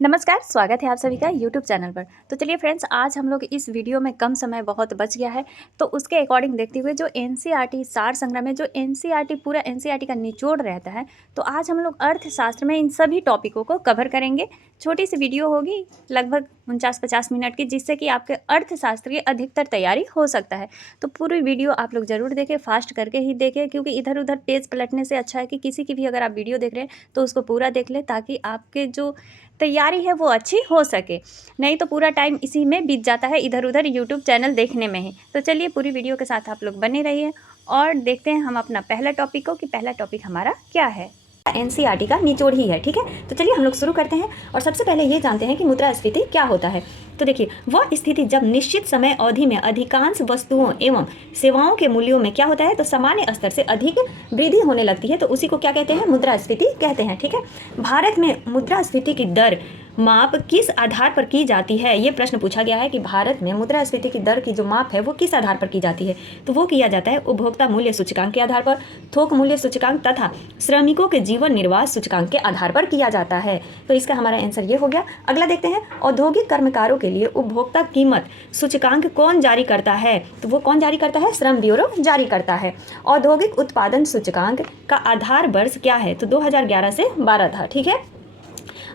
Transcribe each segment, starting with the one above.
नमस्कार, स्वागत है आप सभी का यूट्यूब चैनल पर। तो चलिए फ्रेंड्स, आज हम लोग इस वीडियो में कम समय बहुत बच गया है, तो उसके अकॉर्डिंग देखते हुए जो एनसीईआरटी सार संग्रह में जो एनसीईआरटी पूरा एनसीईआरटी का निचोड़ रहता है, तो आज हम लोग अर्थशास्त्र में इन सभी टॉपिकों को कवर करेंगे। छोटी सी वीडियो होगी, लगभग 49-50 मिनट की, जिससे कि आपके अर्थशास्त्र की अधिकतर तैयारी हो सकता है। तो पूरी वीडियो आप लोग ज़रूर देखें, फास्ट करके ही देखें, क्योंकि इधर उधर पेज पलटने से अच्छा है कि किसी की भी अगर आप वीडियो देख रहे हैं तो उसको पूरा देख लें, ताकि आपके जो तैयारी है वो अच्छी हो सके। नहीं तो पूरा टाइम इसी में बीत जाता है, इधर उधर यूट्यूब चैनल देखने में ही। तो चलिए पूरी वीडियो के साथ आप लोग बने रहिए और देखते हैं हम अपना पहला टॉपिक को कि पहला टॉपिक हमारा क्या है। एनसीईआरटी का निचोड़ ही है, ठीक है। तो चलिए हम लोग शुरू करते हैं और सबसे पहले ये जानते हैं कि मुद्रास्फीति क्या होता है। तो देखिए, वह स्थिति जब निश्चित समय अवधि में अधिकांश वस्तुओं एवं सेवाओं के मूल्यों में क्या होता है, तो सामान्य स्तर से अधिक वृद्धि होने लगती है, तो उसी को क्या कहते हैं, मुद्रास्फीति कहते हैं, ठीक है। भारत में मुद्रास्फीति की दर माप किस आधार पर की जाती है, ये प्रश्न पूछा गया है कि भारत में मुद्रास्फीति की दर की जो माप है वो किस आधार पर की जाती है। तो वो किया जाता है उपभोक्ता मूल्य सूचकांक के आधार पर, थोक मूल्य सूचकांक तथा श्रमिकों के जीवन निर्वाह सूचकांक के आधार पर किया जाता है। तो इसका हमारा आंसर ये हो गया। अगला देखते हैं, औद्योगिक कर्मकारों के लिए उपभोक्ता कीमत सूचकांक कौन जारी करता है। तो वो कौन जारी करता है, श्रम ब्यूरो जारी करता है। औद्योगिक उत्पादन सूचकांक का आधार वर्ष क्या है, तो 2011 से 12 था, ठीक है।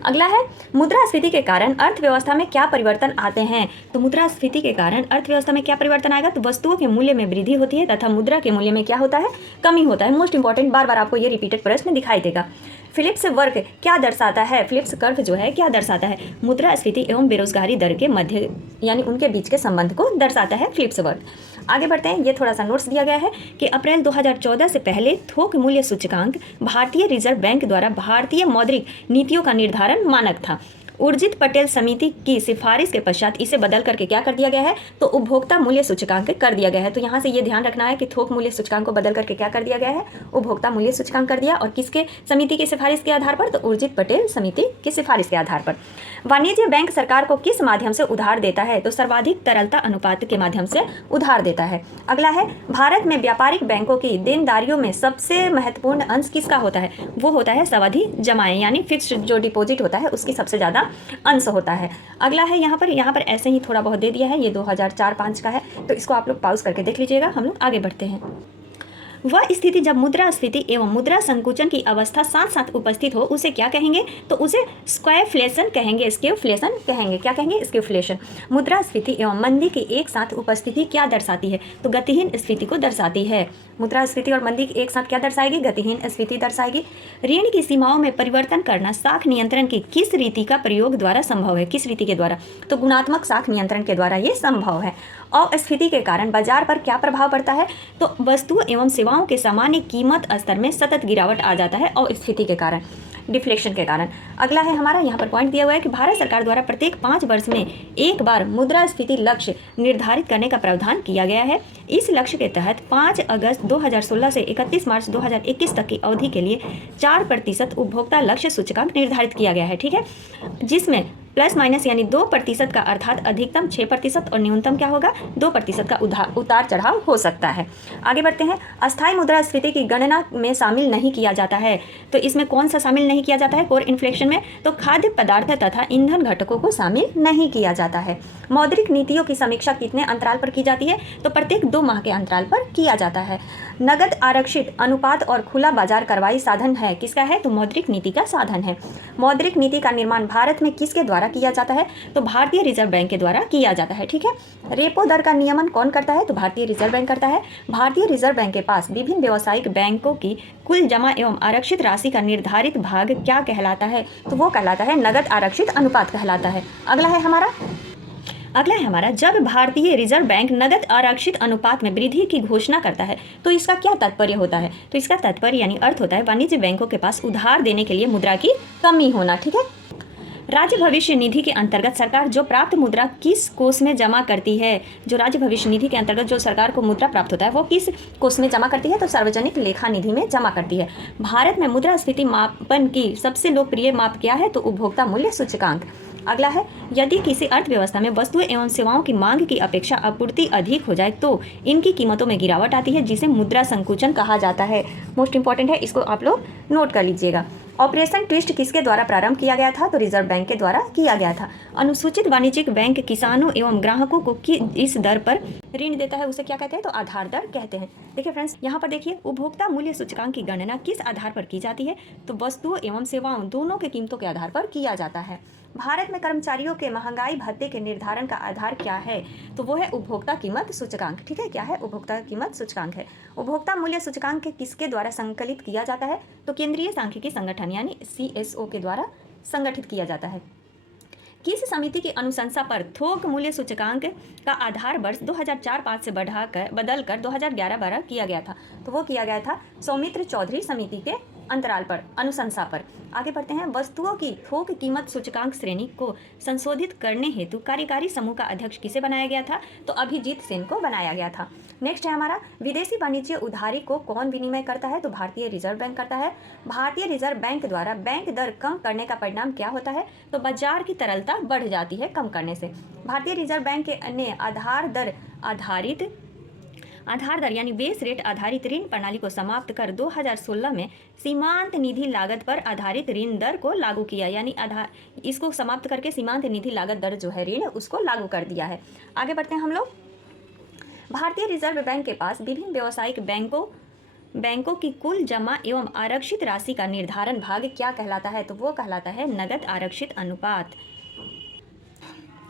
अगला है, मुद्रास्फीति के कारण अर्थव्यवस्था में क्या परिवर्तन आते हैं। तो मुद्रास्फीति के कारण अर्थव्यवस्था में क्या परिवर्तन आएगा, तो वस्तुओं के मूल्य में वृद्धि होती है तथा मुद्रा के मूल्य में क्या होता है, कमी होता है। मोस्ट इंपॉर्टेंट, बार बार आपको ये रिपीटेड प्रश्न दिखाई देगा। फिलिप्स वर्क क्या दर्शाता है, फिलिप्स कर्व जो है क्या दर्शाता है, मुद्रास्फीति एवं बेरोजगारी दर के मध्य यानी उनके बीच के संबंध को दर्शाता है फिलिप्स वर्क। आगे बढ़ते हैं, ये थोड़ा सा नोट्स दिया गया है कि अप्रैल 2014 से पहले थोक मूल्य सूचकांक भारतीय रिजर्व बैंक द्वारा भारतीय मौद्रिक नीतियों का निर्धारण मानक था। उर्जित पटेल समिति की सिफारिश के पश्चात इसे बदल करके क्या कर दिया गया है, तो उपभोक्ता मूल्य सूचकांक कर दिया गया है। तो यहाँ से ये ध्यान रखना है कि थोक मूल्य सूचकांक को बदल करके क्या कर दिया गया है, उपभोक्ता मूल्य सूचकांक कर दिया। और किसके समिति की सिफारिश के आधार पर, तो उर्जित पटेल समिति की सिफारिश के आधार पर। वाणिज्य बैंक सरकार को किस माध्यम से उधार देता है, तो सर्वाधिक तरलता अनुपात के माध्यम से उधार देता है। अगला है, भारत में व्यापारिक बैंकों की देनदारियों में सबसे महत्वपूर्ण अंश किसका होता है, वो होता है सावधि जमाएं यानी फिक्स्ड जो डिपॉजिट होता है उसकी सबसे ज़्यादा अंश होता है। अगला है, यहाँ पर ऐसे ही थोड़ा बहुत दे दिया है, ये 2004-05 का है, तो इसको आप लोग पॉज करके देख लीजिएगा। हम लोग आगे बढ़ते हैं। वह स्थिति जब मुद्रास्फीति एवं मुद्रा संकुचन की अवस्था साथ साथ उपस्थित हो उसे क्या कहेंगे, तो उसे स्क्वायफ्लेशन कहेंगे, स्क्यूफ्लेशन कहेंगे। क्या कहेंगे, स्क्यूफ्लेशन। मुद्रास्फीति एवं मंदी की एक साथ उपस्थिति क्या दर्शाती है, तो गतिहीन स्फीति को दर्शाती है। मुद्रास्फीति और मंदी एक साथ क्या दर्शाएगी, गतिहीन स्फीति दर्शाएगी। ऋण की सीमाओं में परिवर्तन करना साख नियंत्रण की किस रीति का प्रयोग द्वारा संभव है, किस रीति के द्वारा, तो गुणात्मक साख नियंत्रण के द्वारा ये संभव है। अस्फीति के कारण बाजार पर क्या प्रभाव पड़ता है, तो वस्तुओं एवं सेवाओं के सामान्य कीमत स्तर में सतत गिरावट आ जाता है अस्फीति के कारण, डिफ्लेक्शन के कारण। अगला है हमारा, यहाँ पर पॉइंट दिया हुआ है कि भारत सरकार द्वारा प्रत्येक 5 वर्ष में एक बार मुद्रास्फीति लक्ष्य निर्धारित करने का प्रावधान किया गया है। इस लक्ष्य के तहत 5 अगस्त 2016 से 31 मार्च 2021 तक की अवधि के लिए 4% उपभोक्ता लक्ष्य सूचकांक निर्धारित किया गया है, ठीक है, जिसमें प्लस माइनस यानी 2% का अर्थात अधिकतम 6% और न्यूनतम क्या होगा, 2% का उतार चढ़ाव हो सकता है। आगे बढ़ते हैं, अस्थायी मुद्रास्फीति की गणना में शामिल नहीं किया जाता है। तो इसमें कौन सा शामिल नहीं किया जाता है, कोर इन्फ्लेशन में, तो खाद्य पदार्थ तथा ईंधन घटकों को शामिल नहीं किया जाता है। मौद्रिक नीतियों की समीक्षा कितने अंतराल पर की जाती है, तो प्रत्येक 2 माह के अंतराल पर किया जाता है। नगद आरक्षित अनुपात और खुला बाजार कार्रवाई साधन है, किसका है, तो मौद्रिक नीति का साधन है। मौद्रिक नीति का निर्माण भारत में किसके द्वारा किया जाता है, तो भारतीय रिजर्व बैंक के द्वारा किया जाता है, ठीक है। रेपो दर का नियमन कौन करता है, तो भारतीय रिजर्व बैंक करता है। भारतीय रिजर्व बैंक के पास विभिन्न व्यावसायिक बैंकों की कुल जमा एवं आरक्षित राशि का निर्धारित भाग क्या कहलाता है, तो वो कहलाता है नगद आरक्षित अनुपात कहलाता है। अगला है हमारा, जब भारतीय रिजर्व बैंक नगद आरक्षित अनुपात में वृद्धि की घोषणा करता है तो इसका क्या तात्पर्य होता है, तो इसका तात्पर्य यानी अर्थ होता है वाणिज्य बैंकों के पास उधार देने के लिए मुद्रा की कमी होना, ठीक है। राज्य भविष्य निधि के अंतर्गत सरकार जो प्राप्त मुद्रा किस कोष में जमा करती है, जो राज्य भविष्य निधि के अंतर्गत जो सरकार को मुद्रा प्राप्त होता है वो किस कोष में जमा करती है, तो सार्वजनिक लेखा निधि में जमा करती है। भारत में मुद्रास्फीति मापन की सबसे लोकप्रिय माप क्या है, तो उपभोक्ता मूल्य सूचकांक। अगला है, यदि किसी अर्थव्यवस्था में वस्तुएं एवं सेवाओं की मांग की अपेक्षा आपूर्ति अधिक हो जाए तो इनकी कीमतों में गिरावट आती है, जिसे मुद्रा संकुचन कहा जाता है। मोस्ट इंपॉर्टेंट है, इसको आप लोग नोट कर लीजिएगा। ऑपरेशन ट्विस्ट किसके द्वारा प्रारंभ किया गया था? तो रिजर्व बैंक के द्वारा किया गया था। अनुसूचित वाणिज्यिक बैंक किसानों एवं ग्राहकों को इस दर पर ऋण देता है, उसे क्या कहते हैं? तो आधार दर कहते हैं। देखिए फ्रेंड्स, यहाँ पर देखिए उपभोक्ता मूल्य सूचकांक की गणना किस आधार पर की जाती है? तो वस्तुओं एवं सेवाओं दोनों के कीमतों के आधार पर किया जाता है। भारत में कर्मचारियों के महंगाई भत्ते के निर्धारण का आधार क्या है? तो वो है उपभोक्ता कीमत सूचकांक। ठीक है, क्या है? उपभोक्ता कीमत सूचकांक है। उपभोक्ता मूल्य सूचकांक किसके द्वारा संकलित किया जाता है? तो केंद्रीय सांख्यिकी संगठन यानी CSO के द्वारा संगठित किया जाता है। किस समिति की अनुशंसा पर थोक मूल्य सूचकांक का आधार वर्ष 2004-5 से बदलकर 2011-12 किया गया था? तो वो किया गया था सौमित्र चौधरी समिति के अंतराल पर, अनुशंसा पर। आगे बढ़ते हैं। वस्तुओं की थोक कीमत सूचकांक श्रेणी को संशोधित करने हेतु कार्यकारी समूह का अध्यक्ष किसे बनाया गया था? तो अभिजीत सेन को बनाया गया था। नेक्स्ट है हमारा, विदेशी वाणिज्य उधारी को कौन विनिमय करता है? तो भारतीय रिजर्व बैंक करता है। भारतीय रिजर्व बैंक द्वारा बैंक दर कम करने का परिणाम क्या होता है? तो बाजार की तरलता बढ़ जाती है कम करने से। भारतीय रिजर्व बैंक ने आधार दर यानी बेस रेट आधारित ऋण प्रणाली को समाप्त कर 2016 में सीमांत निधि लागत पर आधारित ऋण दर को लागू किया, यानी इसको समाप्त करके सीमांत निधि लागत दर जो है ऋण उसको लागू कर दिया है। आगे बढ़ते हैं हम लोग। भारतीय रिजर्व बैंक के पास विभिन्न व्यावसायिक बैंकों की कुल जमा एवं आरक्षित राशि का निर्धारण भाग क्या कहलाता है? तो वो कहलाता है नगद आरक्षित अनुपात।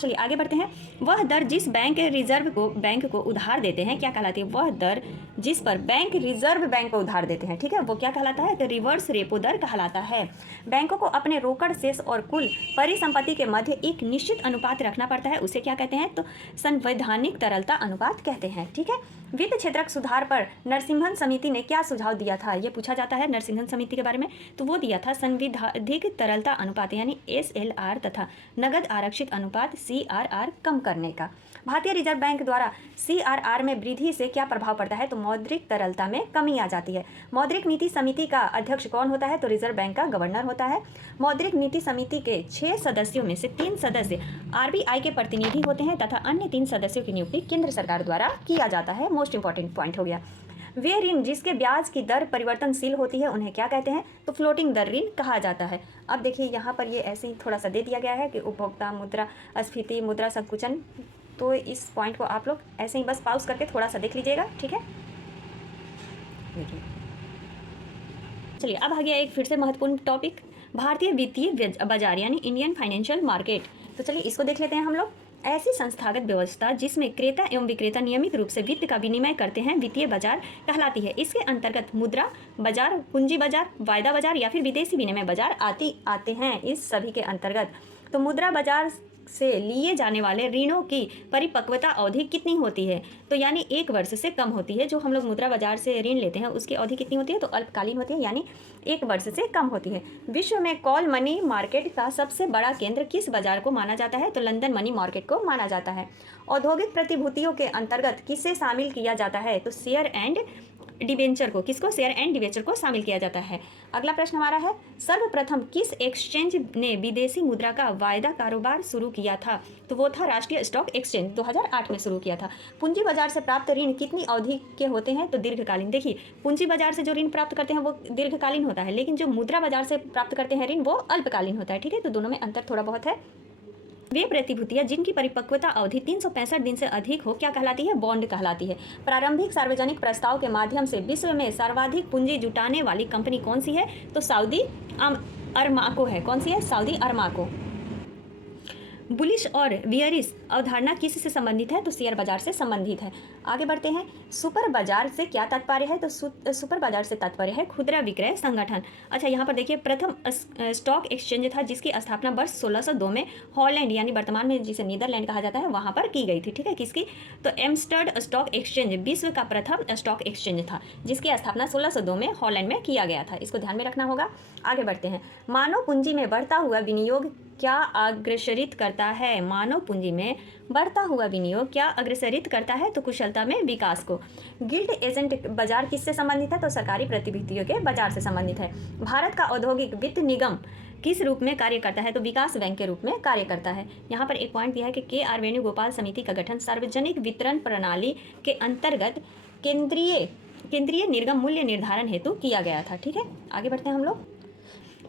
चलिए आगे बढ़ते हैं। वह दर जिस बैंक को उधार देते हैं क्या कहलाती है? वह दर जिस पर बैंक रिजर्व बैंक को उधार देते हैं, ठीक है, वो क्या कहलाता है? तो रिवर्स रेपो दर कहलाता है। बैंकों को अपने रोकड़ शेष और कुल परिसंपत्ति के मध्य एक निश्चित अनुपात रखना पड़ता है, उसे क्या कहते हैं? तो संवैधानिक तरलता अनुपात कहते हैं। ठीक है। वित्त क्षेत्रक सुधार पर नरसिम्हन समिति ने क्या सुझाव दिया था? ये पूछा जाता है नरसिम्हन समिति के बारे में। तो वो दिया था संविधानिक तरलता अनुपात यानी SLR तथा नगद आरक्षित अनुपात CRR कम करने का। भारतीय रिजर्व बैंक द्वारा CRR में वृद्धि से क्या प्रभाव पड़ता है? तो मौद्रिक तरलता में कमी आ जाती है। मौद्रिक नीति समिति का अध्यक्ष कौन होता है? तो रिजर्व बैंक का गवर्नर होता है। मौद्रिक नीति समिति के 6 सदस्यों में से 3 सदस्य RBI के प्रतिनिधि होते हैं तथा अन्य 3 सदस्यों की नियुक्ति केंद्र सरकार द्वारा किया जाता है। मोस्ट इंपॉर्टेंट पॉइंट हो गया। वे ऋण जिसके ब्याज की दर परिवर्तनशील होती है उन्हें क्या कहते हैं? तो फ्लोटिंग दर ऋण कहा जाता है। अब देखिए यहाँ पर ये ऐसे ही थोड़ा सा दे दिया गया है कि उपभोक्ता मुद्रा स्फीति, मुद्रा संकुचन, तो इस पॉइंट को आप लोग ऐसे ही बस पॉज करके थोड़ा सा देख लीजिएगा। ठीक है, देखिए चलिए अब आ गया एक फिर से महत्वपूर्ण टॉपिक, भारतीय वित्तीय बाजार यानी इंडियन फाइनेंशियल मार्केट। तो चलिए इसको देख लेते हैं हम लोग। ऐसी संस्थागत व्यवस्था जिसमें क्रेता एवं विक्रेता नियमित रूप से वित्त का विनिमय करते हैं वित्तीय बाजार कहलाती है। इसके अंतर्गत मुद्रा बाजार, पूंजी बाजार, वायदा बाजार या फिर विदेशी विनिमय बाजार आते हैं इस सभी के अंतर्गत। तो मुद्रा बाजार से लिए जाने वाले ऋणों की परिपक्वता अवधि कितनी होती है? तो यानी 1 वर्ष से कम होती है। जो हम लोग मुद्रा बाजार से ऋण लेते हैं उसकी अवधि कितनी होती है? तो अल्पकालीन होती है, यानी 1 वर्ष से कम होती है। विश्व में कॉल मनी मार्केट का सबसे बड़ा केंद्र किस बाजार को माना जाता है? तो लंदन मनी मार्केट को माना जाता है। औद्योगिक प्रतिभूतियों के अंतर्गत किसे शामिल किया जाता है? तो शेयर एंड डिबेंचर को। किसको? शेयर एंड डिबेंचर को शामिल किया जाता है। अगला प्रश्न हमारा है, सर्वप्रथम किस एक्सचेंज ने विदेशी मुद्रा का वायदा कारोबार शुरू किया था? तो वो था राष्ट्रीय स्टॉक एक्सचेंज, 2008 में शुरू किया था। पूंजी बाजार से प्राप्त ऋण कितनी अवधि के होते हैं? तो दीर्घकालीन। देखिए पूंजी बाजार से जो ऋण प्राप्त करते हैं वो दीर्घकालीन होता है, लेकिन जो मुद्रा बाजार से प्राप्त करते हैं ऋण वो अल्पकालीन होता है। ठीक है, तो दोनों में अंतर थोड़ा बहुत है। वे प्रतिभूतियां जिनकी परिपक्वता अवधि 365 दिन से अधिक हो क्या कहलाती है? बॉन्ड कहलाती है। प्रारंभिक सार्वजनिक प्रस्ताव के माध्यम से विश्व में सर्वाधिक पूंजी जुटाने वाली कंपनी कौन सी है? तो सऊदी अरमाको है। कौन सी है? सऊदी अरमाको। बुलिश और बियरिश अवधारणा किससे संबंधित है? तो शेयर बाजार से संबंधित है। आगे बढ़ते हैं। सुपर बाजार से क्या तात्पर्य है? तो सुपर बाजार से तात्पर्य है खुदरा विक्रय संगठन। अच्छा यहाँ पर देखिए प्रथम स्टॉक एक्सचेंज था जिसकी स्थापना वर्ष 1602 में हॉलैंड यानी वर्तमान में जिसे नीदरलैंड कहा जाता है वहाँ पर की गई थी। ठीक है, किसकी? तो एम्स्टर्डम स्टॉक एक्सचेंज विश्व का प्रथम स्टॉक एक्सचेंज था जिसकी स्थापना 1602 में हॉलैंड में किया गया था। इसको ध्यान में रखना होगा। आगे बढ़ते हैं। मानव पूंजी में बढ़ता हुआ विनियोग क्या अग्रसरित करता है? मानव पूंजी में बढ़ता हुआ विनियोग क्या अग्रसरित करता है? तो कुशलता में विकास को। गिल्ड एजेंट बाजार किससे संबंधित है? तो सरकारी प्रतिभूतियों के बाजार से संबंधित है। भारत का औद्योगिक वित्त निगम किस रूप में कार्य करता है? तो विकास बैंक के रूप में कार्य करता है। यहाँ पर एक पॉइंट दिया है कि KR वेणुगोपाल समिति का गठन सार्वजनिक वितरण प्रणाली के अंतर्गत केंद्रीय निर्गम मूल्य निर्धारण हेतु किया गया था। ठीक है, आगे बढ़ते हैं हम लोग।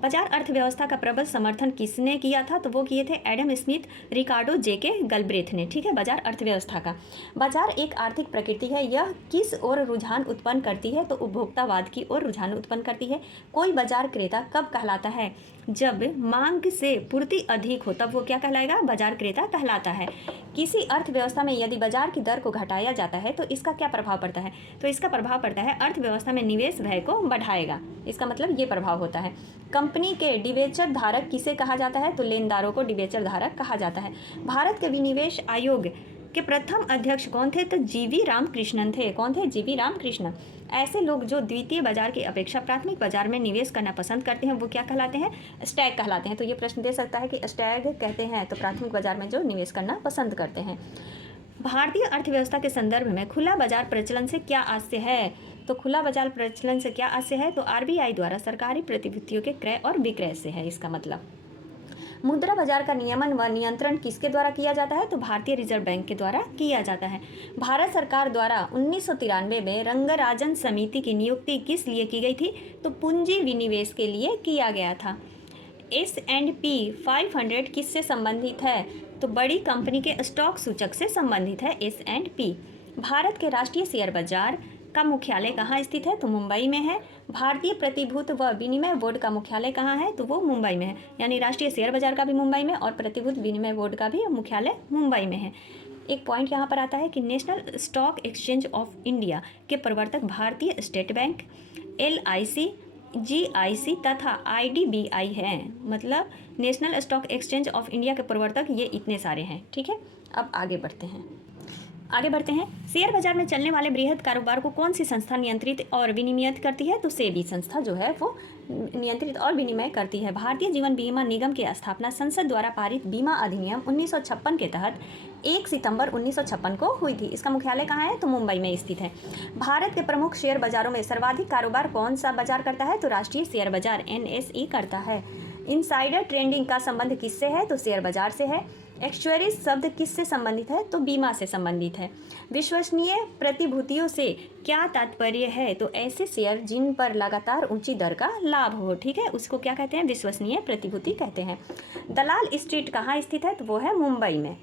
बाजार अर्थव्यवस्था का प्रबल समर्थन किसने किया था? तो वो किए थे एडम स्मिथ, रिकार्डो जेके गलब्रेथ ने। ठीक है, बाजार अर्थव्यवस्था का। बाजार एक आर्थिक प्रकृति है, यह किस ओर रुझान उत्पन्न करती है? तो उपभोक्तावाद की ओर रुझान उत्पन्न करती है। कोई बाजार क्रेता कब कहलाता है? जब मांग से पूर्ति अधिक हो, तब वो क्या कहलाएगा? बाजार क्रेता कहलाता है। किसी अर्थव्यवस्था में यदि बाजार की दर को घटाया जाता है तो इसका क्या प्रभाव पड़ता है? तो इसका प्रभाव पड़ता है अर्थव्यवस्था में निवेश व्यय को बढ़ाएगा। इसका मतलब ये प्रभाव होता है। कंपनी के डिबेंचर धारक किसे कहा जाता है? तो लेनदारों को डिबेंचर धारक कहा जाता है। भारत के विनिवेश आयोग के प्रथम अध्यक्ष कौन थे? तो जीवी रामकृष्णन थे। कौन थे? जीवी रामकृष्णन। ऐसे लोग जो द्वितीय बाजार की अपेक्षा प्राथमिक बाजार में निवेश करना पसंद करते हैं वो क्या कहलाते हैं? स्टैग कहलाते हैं। तो ये प्रश्न दे सकता है कि स्टैग कहते हैं तो प्राथमिक बाजार में जो निवेश करना पसंद करते हैं। भारतीय अर्थव्यवस्था के संदर्भ में खुला बाजार प्रचलन से क्या आशय है? तो खुला बाजार प्रचलन से क्या आशय है? तो आरबीआई द्वारा सरकारी प्रतिभूतियों के क्रय और विक्रय से है इसका मतलब। मुद्रा बाजार का नियमन व नियंत्रण किसके द्वारा किया जाता है? तो भारतीय रिजर्व बैंक के द्वारा किया जाता है। भारत सरकार द्वारा 1993 में रंगराजन समिति की नियुक्ति किस लिए की गई थी? तो पूंजी विनिवेश के लिए किया गया था। S&P 500 किससे संबंधित है? तो बड़ी कंपनी के स्टॉक सूचक से संबंधित है S&P। भारत के राष्ट्रीय शेयर बाजार का मुख्यालय कहाँ स्थित है? तो मुंबई में है। भारतीय प्रतिभूति व विनिमय बोर्ड का मुख्यालय कहाँ है? तो वो मुंबई में है। यानी राष्ट्रीय शेयर बाजार का भी मुंबई में और प्रतिभूति विनिमय बोर्ड का भी मुख्यालय मुंबई में है। एक पॉइंट यहाँ पर आता है कि national stock exchange of India के प्रवर्तक भारतीय स्टेट बैंक, LIC, GIC तथा IDBI हैं। मतलब national stock exchange of India के प्रवर्तक ये इतने सारे हैं। ठीक है, अब आगे बढ़ते हैं। शेयर बाजार में चलने वाले बृहद कारोबार को कौन सी संस्था नियंत्रित और विनियमित करती है? तो सेबी संस्था जो है वो नियंत्रित और विनिमय करती है। भारतीय जीवन बीमा निगम की स्थापना संसद द्वारा पारित बीमा अधिनियम 1956 के तहत 1 सितंबर 1956 को हुई थी। इसका मुख्यालय कहाँ है? तो मुंबई में स्थित है। भारत के प्रमुख शेयर बाजारों में सर्वाधिक कारोबार कौन सा बाजार करता है? तो राष्ट्रीय शेयर बाजार NSE करता है। इनसाइडर ट्रेडिंग का संबंध किससे है? तो शेयर बाजार से है। एक्चुअरीज शब्द किससे संबंधित है? तो बीमा से संबंधित है। विश्वसनीय प्रतिभूतियों से क्या तात्पर्य है? तो ऐसे शेयर जिन पर लगातार ऊंची दर का लाभ हो। ठीक है, उसको क्या कहते हैं? विश्वसनीय प्रतिभूति कहते हैं। दलाल स्ट्रीट कहाँ स्थित है? तो वो है मुंबई में।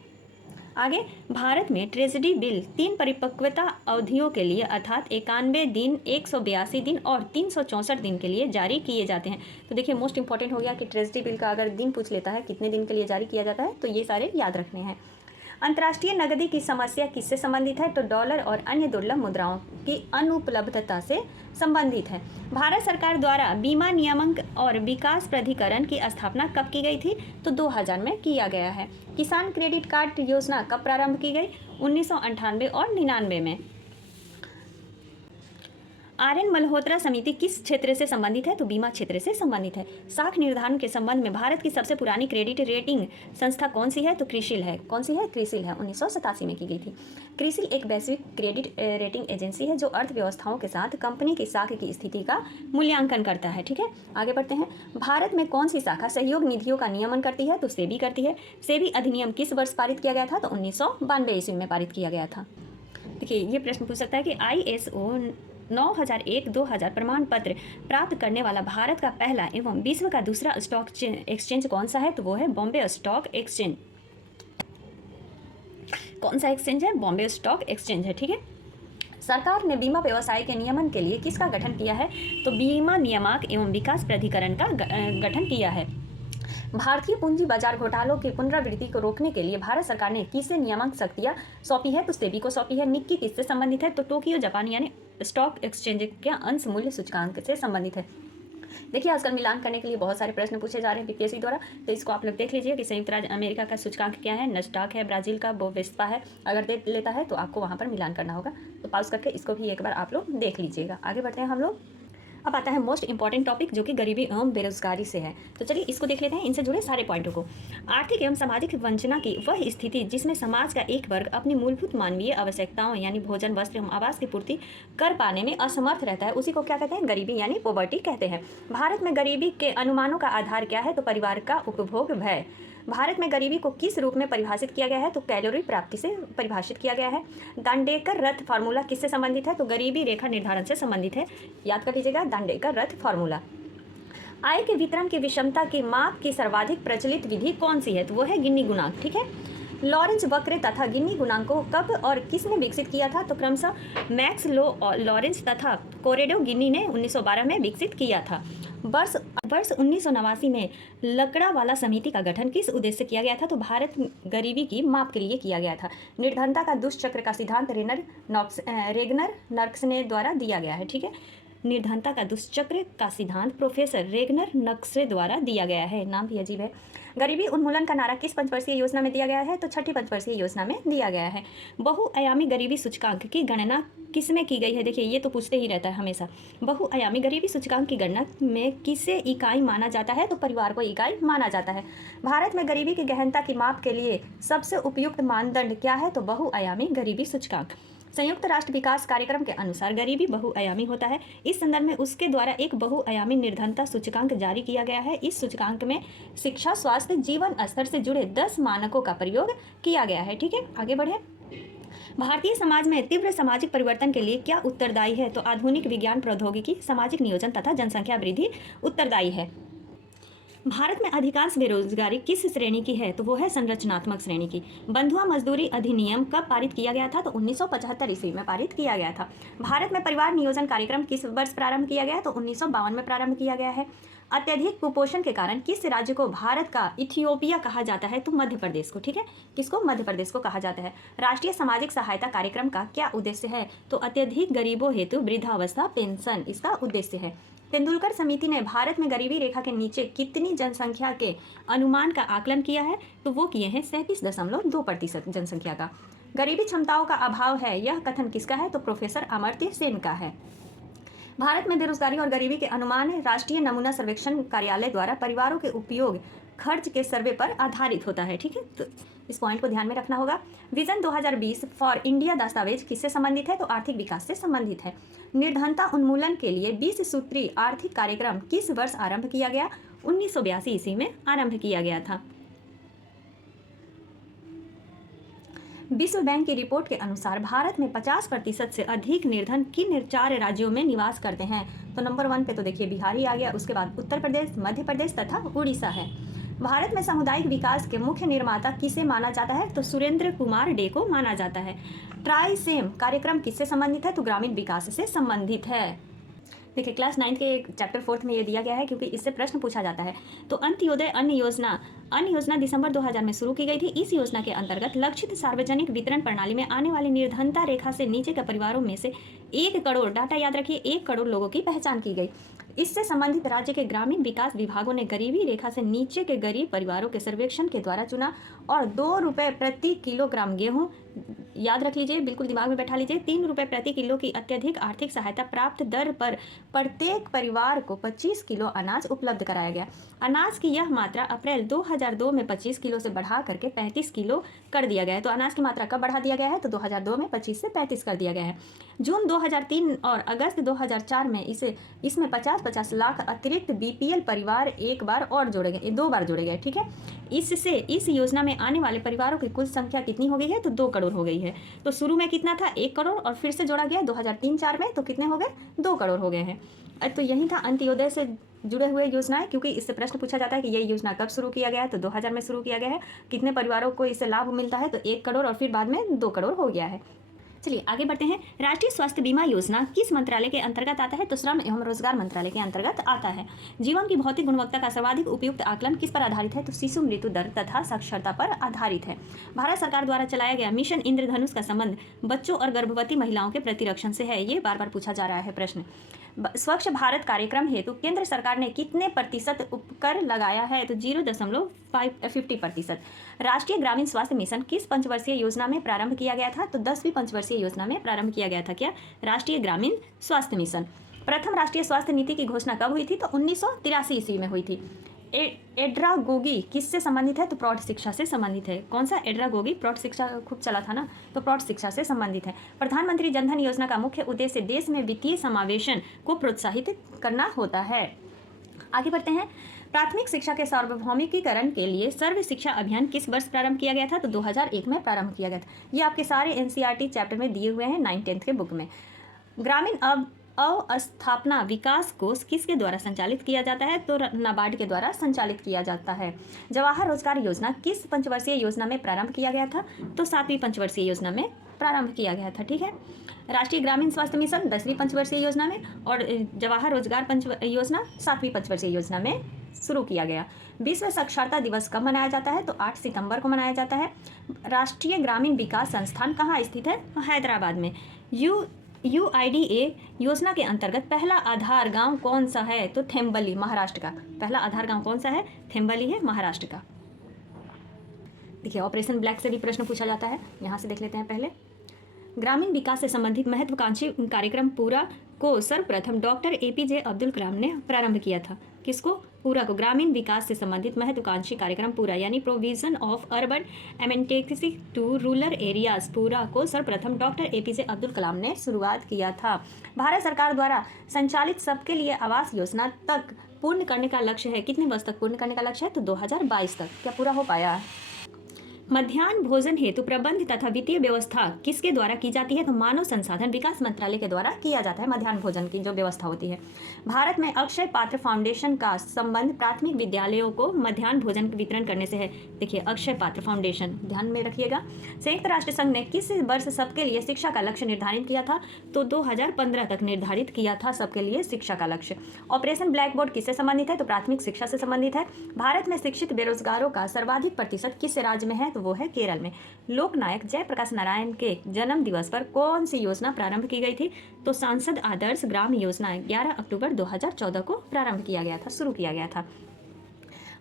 आगे, भारत में ट्रेजरी बिल 3 परिपक्वता अवधियों के लिए अर्थात 91 दिन, 182 दिन और 364 दिन के लिए जारी किए जाते हैं। तो देखिए मोस्ट इंपॉर्टेंट हो गया कि ट्रेजरी बिल का अगर दिन पूछ लेता है कितने दिन के लिए जारी किया जाता है, तो ये सारे याद रखने हैं। अंतर्राष्ट्रीय नकदी की समस्या किससे संबंधित है? तो डॉलर और अन्य दुर्लभ मुद्राओं की अनुपलब्धता से संबंधित है। भारत सरकार द्वारा बीमा नियामक और विकास प्राधिकरण की स्थापना कब की गई थी? तो 2000 में किया गया है। किसान क्रेडिट कार्ड योजना कब प्रारंभ की गई? 1998 और 99 में। RN मल्होत्रा समिति किस क्षेत्र से संबंधित है? तो बीमा क्षेत्र से संबंधित है। साख निर्धारण के संबंध में भारत की सबसे पुरानी क्रेडिट रेटिंग संस्था कौन सी है? तो क्रिसिल है। कौन सी है? क्रिसिल है। 1987 में की गई थी। क्रिसिल एक वैश्विक क्रेडिट रेटिंग एजेंसी है जो अर्थव्यवस्थाओं के साथ कंपनी की साख की स्थिति का मूल्यांकन करता है। ठीक है, आगे बढ़ते हैं। भारत में कौन सी शाखा सहयोग निधियों का नियमन करती है? तो सेबी करती है। सेबी अधिनियम किस वर्ष पारित किया गया था? तो 1992 ईस्वी में पारित किया गया था। देखिए ये प्रश्न पूछ सकता है कि ISO 9001-2000 प्रमाण पत्र प्राप्त करने वाला भारत का पहला एवं विश्व का दूसरा स्टॉक एक्सचेंज कौन सा है? तो वो है बॉम्बे स्टॉक एक्सचेंज। कौन सा एक्सचेंज है? बॉम्बे स्टॉक एक्सचेंज है। ठीक है, सरकार ने बीमा व्यवसाय के नियमन के लिए किसका गठन किया है? तो बीमा नियामक एवं विकास प्राधिकरण का गठन किया है। भारतीय पूंजी बाजार घोटालों की पुनरावृत्ति को रोकने के लिए भारत सरकार ने किसे नियामक शक्तियां सौंपी है? तो सेबी को सौंपी है। निक्की किससे संबंधित है? तो टोक्यो जापान यानी स्टॉक एक्सचेंज के अंश मूल्य सूचकांक से संबंधित है। देखिए आजकल मिलान करने के लिए बहुत सारे प्रश्न पूछे जा रहे हैं बीपीएससी द्वारा, तो इसको आप लोग देख लीजिए कि संयुक्त राज्य अमेरिका का सूचकांक क्या है, नस्डॉक है, ब्राजील का बोवेस्पा है। अगर देख लेता है तो आपको वहाँ पर मिलान करना होगा, तो पॉज करके इसको भी एक बार आप लोग देख लीजिएगा। आगे बढ़ते हैं हम लोग। अब आता है मोस्ट इंपॉर्टेंट टॉपिक जो कि गरीबी एवं बेरोजगारी से है। तो चलिए इसको देख लेते हैं, इनसे जुड़े सारे पॉइंटों को। आर्थिक एवं सामाजिक वंचना की वह स्थिति जिसमें समाज का एक वर्ग अपनी मूलभूत मानवीय आवश्यकताओं यानी भोजन, वस्त्र एवं आवास की पूर्ति कर पाने में असमर्थ रहता है, उसी को क्या कहते हैं? गरीबी यानी पॉवर्टी कहते हैं। भारत में गरीबी के अनुमानों का आधार क्या है? तो परिवार का उपभोग व्यय। भारत में गरीबी को किस रूप में परिभाषित किया गया है? तो कैलोरी प्राप्ति से परिभाषित किया गया है। दांडेकर रथ फार्मूला किससे संबंधित है? तो गरीबी रेखा निर्धारण से संबंधित है। याद कर लीजिएगा दांडेकर रथ फार्मूला। आय के वितरण की विषमता की माप की सर्वाधिक प्रचलित विधि कौन सी है? तो वो है गिनी गुणांक, ठीक है। लॉरेंज वक्र तथा गिनी गुणांक को कब और किसने विकसित किया था? तो क्रमशः मैक्स लॉरेंज तथा कोरेडो गिनी ने 1912 में विकसित किया था। वर्ष 1989 में लकड़ावाला समिति का गठन किस उद्देश्य से किया गया था? तो भारत गरीबी की माप के लिए किया गया था। निर्धनता का दुष्चक्र का सिद्धांत रेगनर नर्क्स द्वारा दिया गया है, ठीक है। निर्धनता का दुष्चक्र का सिद्धांत प्रोफेसर रेगनर नक्से द्वारा दिया गया है। नाम भी अजीब है। गरीबी उन्मूलन का नारा किस पंचवर्षीय योजना में दिया गया है? तो छठी पंचवर्षीय योजना में दिया गया है। बहुआयामी गरीबी सूचकांक की गणना किसमें की गई है? देखिए, ये तो पूछते ही रहता है हमेशा। बहुआयामी गरीबी सूचकांक की गणना में किसे इकाई माना जाता है? तो परिवार को इकाई माना जाता है। भारत में गरीबी की गहनता की माप के लिए सबसे उपयुक्त मानदंड क्या है? तो बहुआयामी गरीबी सूचकांक। संयुक्त राष्ट्र विकास कार्यक्रम के अनुसार गरीबी बहुआयामी होता है। इस संदर्भ में उसके द्वारा एक बहुआयामी निर्धनता सूचकांक जारी किया गया है। इस सूचकांक में शिक्षा, स्वास्थ्य, जीवन स्तर से जुड़े 10 मानकों का प्रयोग किया गया है, ठीक है। आगे बढ़े। भारतीय समाज में तीव्र सामाजिक परिवर्तन के लिए क्या उत्तरदायी है? तो आधुनिक विज्ञान, प्रौद्योगिकी, सामाजिक नियोजन तथा जनसंख्या वृद्धि उत्तरदायी है। भारत में अधिकांश बेरोजगारी किस श्रेणी की है? तो वो है संरचनात्मक श्रेणी की। बंधुआ मजदूरी अधिनियम कब पारित किया गया था? तो 1975 ईस्वी में पारित किया गया था। भारत में परिवार नियोजन कार्यक्रम किस वर्ष प्रारंभ किया गया? तो 1952 में प्रारंभ किया गया है। अत्यधिक कुपोषण के कारण किस राज्य को भारत का इथियोपिया कहा जाता है? तो मध्य प्रदेश को, ठीक है। किसको? मध्य प्रदेश को कहा जाता है। राष्ट्रीय सामाजिक सहायता कार्यक्रम का क्या उद्देश्य है? तो अत्यधिक गरीबों हेतु वृद्धावस्था पेंशन इसका उद्देश्य है। तेंदुलकर समिति ने भारत में गरीबी रेखा के नीचे कितनी जनसंख्या के अनुमान का आकलन किया है? तो वो किए हैं 37.2% जनसंख्या का। गरीबी क्षमताओं का अभाव है, यह कथन किसका है? तो प्रोफेसर अमर्त्य सेन का है। भारत में बेरोजगारी और गरीबी के अनुमान राष्ट्रीय नमूना सर्वेक्षण कार्यालय द्वारा परिवारों के उपयोग खर्च के सर्वे पर आधारित होता है, ठीक है। तो इस पॉइंट को ध्यान में रखना होगा। विजन 2020 फॉर इंडिया दस्तावेज किससे संबंधित है? तो आर्थिक विकास से संबंधित है। निर्धनता उन्मूलन के लिए 20 सूत्री आर्थिक कार्यक्रम किस वर्ष आरंभ किया गया? 1982 ईस्वी में आरंभ किया गया था। विश्व बैंक की रिपोर्ट के अनुसार भारत में 50% से अधिक निर्धन किन 4 राज्यों में निवास करते हैं? तो नंबर 1 पे तो देखिए बिहार ही आ गया, उसके बाद उत्तर प्रदेश, मध्य प्रदेश तथा उड़ीसा है। भारत में सामुदायिक विकास के मुख्य निर्माता किसे माना जाता है? तो सुरेंद्र कुमार डे को माना जाता है। ट्राइसेम कार्यक्रम किससे संबंधित है? तो ग्रामीण विकास से संबंधित है। देखिए, क्लास 9 के चैप्टर 4 में ये दिया गया है क्योंकि इससे प्रश्न पूछा जाता है। तो अंत्योदय अन्न योजना दिसंबर 2000 में शुरू की गई थी। इस योजना के अंतर्गत लक्षित सार्वजनिक वितरण प्रणाली में आने वाले निर्धनता रेखा से नीचे के परिवारों में से 1 करोड़, डाटा याद रखिए, 1 करोड़ लोगों की पहचान की गई। इससे संबंधित राज्य के ग्रामीण विकास विभागों ने गरीबी रेखा से नीचे के गरीब परिवारों के सर्वेक्षण के द्वारा चुना और 2 रुपये प्रति किलोग्राम गेहूँ, याद रख लीजिए, बिल्कुल दिमाग में बैठा लीजिए, 3 रुपये प्रति किलो की अत्यधिक आर्थिक सहायता प्राप्त दर पर प्रत्येक परिवार को 25 किलो अनाज उपलब्ध कराया गया। अनाज की यह मात्रा अप्रैल 2002 में 25 किलो से बढ़ा करके 35 किलो कर दिया गया है। तो अनाज की मात्रा कब बढ़ा दिया गया है? तो 2002 में 25 से 35 कर दिया गया है। जून 2003 और अगस्त 2004 में इसमें 50-50 लाख अतिरिक्त BPL परिवार 2 बार जोड़े गए, ठीक है। इससे इस योजना में आने वाले परिवारों की कुल संख्या कितनी हो गई है? तो 2 करोड़ हो गई है। तो शुरू में कितना था? 1 करोड़, और फिर से जोड़ा गया 2003-04 में, तो कितने हो गए? 2 करोड़ हो गए हैं। तो यही था अंत्योदय से जुड़े हुए योजनाएं, क्योंकि इससे प्रश्न पूछा जाता है कि ये योजना कब शुरू किया गया है? तो 2000 में शुरू किया गया है। कितने परिवारों को इससे लाभ मिलता है? तो 1 करोड़, और फिर बाद में 2 करोड़ हो गया है। चलिए आगे बढ़ते हैं। राष्ट्रीय स्वास्थ्य बीमा योजना किस मंत्रालय के अंतर्गत आता है? तो श्रम एवं रोजगार मंत्रालय के अंतर्गत आता है। जीवन की भौतिक गुणवत्ता का सर्वाधिक उपयुक्त आकलन किस पर आधारित है? तो शिशु मृत्यु दर तथा साक्षरता पर आधारित है। भारत सरकार द्वारा चलाया गया मिशन इंद्रधनुष का संबंध बच्चों और गर्भवती महिलाओं के प्रतिरक्षण से है। ये बार बार पूछा जा रहा है प्रश्न। स्वच्छ भारत कार्यक्रम हेतु केंद्र सरकार ने कितने प्रतिशत उपकर लगाया है? तो 0.50%। राष्ट्रीय ग्रामीण स्वास्थ्य मिशन किस पंचवर्षीय योजना में प्रारंभ किया गया था? तो 10वीं पंचवर्षीय योजना में प्रारंभ किया गया था। क्या? राष्ट्रीय ग्रामीण स्वास्थ्य मिशन। प्रथम राष्ट्रीय स्वास्थ्य नीति की घोषणा कब हुई थी? तो 1983 ईस्वी में हुई थी। एड्रागोगी किससे संबंधित है? तो प्रौढ़ शिक्षा से संबंधित है। कौन सा? एड्रागोगी, प्रौढ़ शिक्षा खूब चला था ना, तो प्रौढ़ शिक्षा से संबंधित है। प्रधानमंत्री जनधन योजना का मुख्य उद्देश्य देश में वित्तीय समावेशन को प्रोत्साहित करना होता है। आगे बढ़ते हैं। प्राथमिक शिक्षा के सार्वभौमिकीकरण के लिए सर्व शिक्षा अभियान किस वर्ष प्रारंभ किया गया था? तो 2001 में प्रारंभ किया गया था। ये आपके सारे NCERT चैप्टर में दिए हुए हैं 9th 10th के बुक में। ग्रामीण अवस्थापना विकास कोष किसके द्वारा संचालित किया जाता है? तो नाबार्ड के द्वारा संचालित किया जाता है। जवाहर रोजगार योजना किस पंचवर्षीय योजना में प्रारंभ किया गया था? तो 7वीं पंचवर्षीय योजना में प्रारंभ किया गया था। ठीक है। राष्ट्रीय ग्रामीण स्वास्थ्य मिशन 10वीं पंचवर्षीय योजना में और जवाहर रोजगार योजना 7वीं पंचवर्षीय योजना में शुरू किया गया। विश्व साक्षरता दिवस कब मनाया जाता है? तो 8 सितंबर को मनाया जाता है। राष्ट्रीय ग्रामीण विकास संस्थान कहाँ स्थित है? हैदराबाद में। UIDA योजना के अंतर्गत पहला आधार गांव कौन सा है? तो थेम्बली, महाराष्ट्र का। पहला आधार गांव कौन सा है? थेम्बली है, महाराष्ट्र का। देखिए, ऑपरेशन ब्लैक से भी प्रश्न पूछा जाता है, यहाँ से देख लेते हैं पहले। ग्रामीण विकास से संबंधित महत्वाकांक्षी कार्यक्रम पूरा को सर्वप्रथम डॉक्टर APJ अब्दुल कलाम ने प्रारंभ किया था। किसको? पूरा को। ग्रामीण विकास से संबंधित महत्वाकांक्षी कार्यक्रम पूरा यानी provision of urban amenities to rural areas पूरा को सर्वप्रथम डॉक्टर APJ अब्दुल कलाम ने शुरुआत किया था। भारत सरकार द्वारा संचालित सबके लिए आवास योजना तक पूर्ण करने का लक्ष्य है। कितने वर्ष तक पूर्ण करने का लक्ष्य है? तो 2022 तक। क्या पूरा हो पाया? मध्याह्न भोजन हेतु प्रबंध तथा वित्तीय व्यवस्था किसके द्वारा की जाती है? तो मानव संसाधन विकास मंत्रालय के द्वारा किया जाता है। मध्याह्न भोजन की जो व्यवस्था होती है। भारत में अक्षय पात्र फाउंडेशन का संबंध प्राथमिक विद्यालयों को मध्याह्न भोजन वितरण करने से है। देखिए, अक्षय पात्र फाउंडेशन ध्यान में रखिएगा। संयुक्त राष्ट्र संघ ने किस वर्ष सबके लिए शिक्षा का लक्ष्य निर्धारित किया था? तो 2015 तक निर्धारित किया था सबके लिए शिक्षा का लक्ष्य। ऑपरेशन ब्लैक बोर्ड किससे संबंधित है? तो प्राथमिक शिक्षा से संबंधित है। भारत में शिक्षित बेरोजगारों का सर्वाधिक प्रतिशत किस राज्य में है? तो वो है केरल में। लोकनायक जयप्रकाश नारायण के जन्म दिवस पर कौन सी योजना प्रारंभ की गई थी? तो सांसद आदर्श ग्राम योजना 11 अक्टूबर 2014 को प्रारंभ किया गया था, शुरू किया गया था।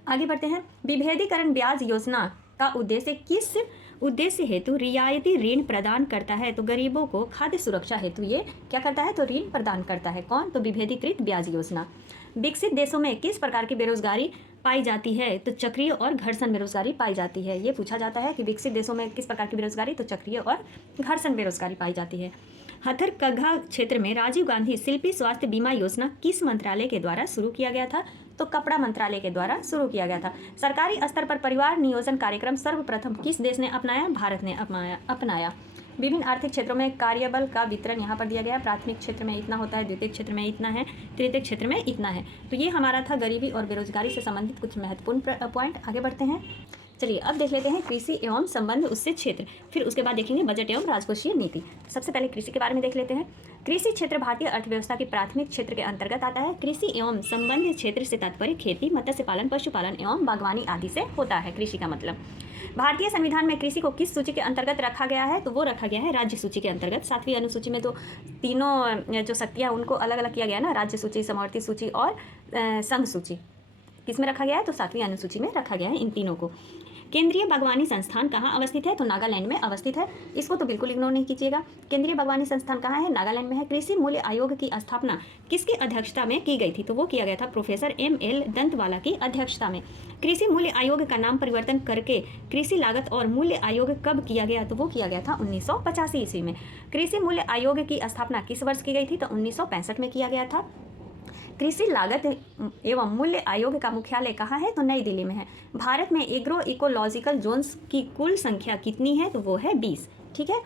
आगे बढ़ते हैं। विभेदीकरण ब्याज योजना का उद्देश्य किस उद्देश्य हेतु रियायती ऋण प्रदान करता है? तो गरीबों को खाद्य सुरक्षा हेतु ये क्या करता है? तो ऋण प्रदान करता है। कौन? तो विभेदीकृत ब्याज योजना। विकसित देशों में किस प्रकार की बेरोजगारी पाई जाती है? तो चक्रीय और घर्षण बेरोजगारी पाई जाती है। ये पूछा जाता है कि विकसित देशों में किस प्रकार की बेरोजगारी? तो चक्रीय और घर्षण बेरोजगारी पाई जाती है। हथरकघा क्षेत्र में राजीव गांधी शिल्पी स्वास्थ्य बीमा योजना किस मंत्रालय के द्वारा शुरू किया गया था? तो कपड़ा मंत्रालय के द्वारा शुरू किया गया था। सरकारी स्तर पर परिवार नियोजन कार्यक्रम सर्वप्रथम किस देश ने अपनाया? भारत ने अपनाया। विभिन्न आर्थिक क्षेत्रों में कार्यबल का वितरण यहाँ पर दिया गया है। प्राथमिक क्षेत्र में इतना होता है, द्वितीय क्षेत्र में इतना है, तृतीय क्षेत्र में इतना है। तो ये हमारा था गरीबी और बेरोजगारी से संबंधित कुछ महत्वपूर्ण पॉइंट। आगे बढ़ते हैं। चलिए अब देख लेते हैं कृषि एवं संबंध उससे क्षेत्र, फिर उसके बाद देखेंगे बजट एवं राजकोषीय नीति। सबसे पहले कृषि के बारे में देख लेते हैं। कृषि क्षेत्र भारतीय अर्थव्यवस्था के प्राथमिक क्षेत्र के अंतर्गत आता है। कृषि एवं संबंध क्षेत्र से तात्पर्य खेती, मत्स्य पालन, पशुपालन एवं बागवानी आदि से होता है। कृषि का मतलब भारतीय संविधान में कृषि को किस सूची के अंतर्गत रखा गया है? तो वो रखा गया है राज्य सूची के अंतर्गत। 7वीं अनुसूची में तो तीनों जो शक्तियाँ उनको अलग अलग किया गया ना, राज्य सूची, समवर्ती सूची और संघ सूची। किस में रखा गया है? तो 7वीं अनुसूची में रखा गया है इन तीनों को। केंद्रीय बागवानी संस्थान कहाँ अवस्थित है? तो नागालैंड में अवस्थित है। इसको तो बिल्कुल इग्नोर नहीं कीजिएगा। केंद्रीय बागवानी संस्थान कहाँ है? नागालैंड में है। कृषि मूल्य आयोग की स्थापना किसकी अध्यक्षता में की गई थी? तो वो किया गया था प्रोफेसर ML दंतवाला की अध्यक्षता में। कृषि मूल्य आयोग का नाम परिवर्तन करके कृषि लागत और मूल्य आयोग कब किया गया? तो वो किया गया था 1985 ईस्वी में। कृषि मूल्य आयोग की स्थापना किस वर्ष की गई थी? तो 1965 में किया गया था। कृषि लागत एवं मूल्य आयोग का मुख्यालय कहाँ है? तो नई दिल्ली में है। भारत में एग्रो इकोलॉजिकल जोन्स की कुल संख्या कितनी है? तो वो है 20। ठीक है।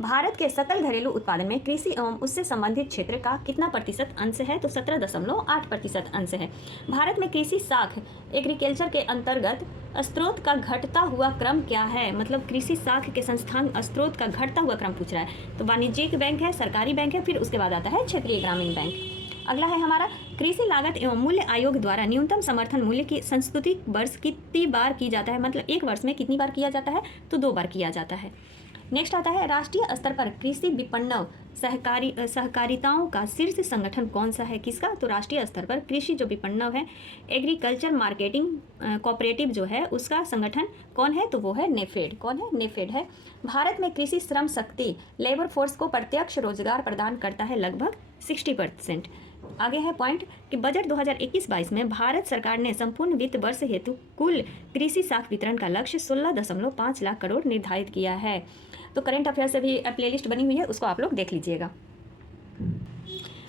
भारत के सकल घरेलू उत्पादन में कृषि एवं उससे संबंधित क्षेत्र का कितना प्रतिशत अंश है? तो 17.8% अंश है। भारत में कृषि साख एग्रीकल्चर के अंतर्गत स्रोत का घटता हुआ क्रम क्या है? मतलब कृषि साख के संस्थान स्रोत का घटता हुआ क्रम पूछ रहा है। तो वाणिज्यिक बैंक है, सरकारी बैंक है, फिर उसके बाद आता है क्षेत्रीय ग्रामीण बैंक। अगला है हमारा कृषि लागत एवं मूल्य आयोग द्वारा न्यूनतम समर्थन मूल्य की संस्तुति वर्ष कितनी बार की जाता है? मतलब एक वर्ष में कितनी बार किया जाता है? तो 2 बार किया जाता है। नेक्स्ट आता है राष्ट्रीय स्तर पर कृषि विपणन सहकारिताओं का शीर्ष संगठन कौन सा है? किसका? तो राष्ट्रीय स्तर पर कृषि जो विपणन है, एग्रीकल्चर मार्केटिंग कोऑपरेटिव जो है, उसका संगठन कौन है? तो वो है नेफेड। कौन है? नेफेड है। भारत में कृषि श्रम शक्ति लेबर फोर्स को प्रत्यक्ष रोजगार प्रदान करता है लगभग 60%। आगे है पॉइंट कि बजट 2021-22 में भारत सरकार ने संपूर्ण वित्त वर्ष हेतु कुल कृषि साख वितरण का लक्ष्य 16.5 लाख करोड़ निर्धारित किया है। तो करंट अफेयर से भी प्लेलिस्ट बनी हुई है, उसको आप लोग देख लीजिएगा।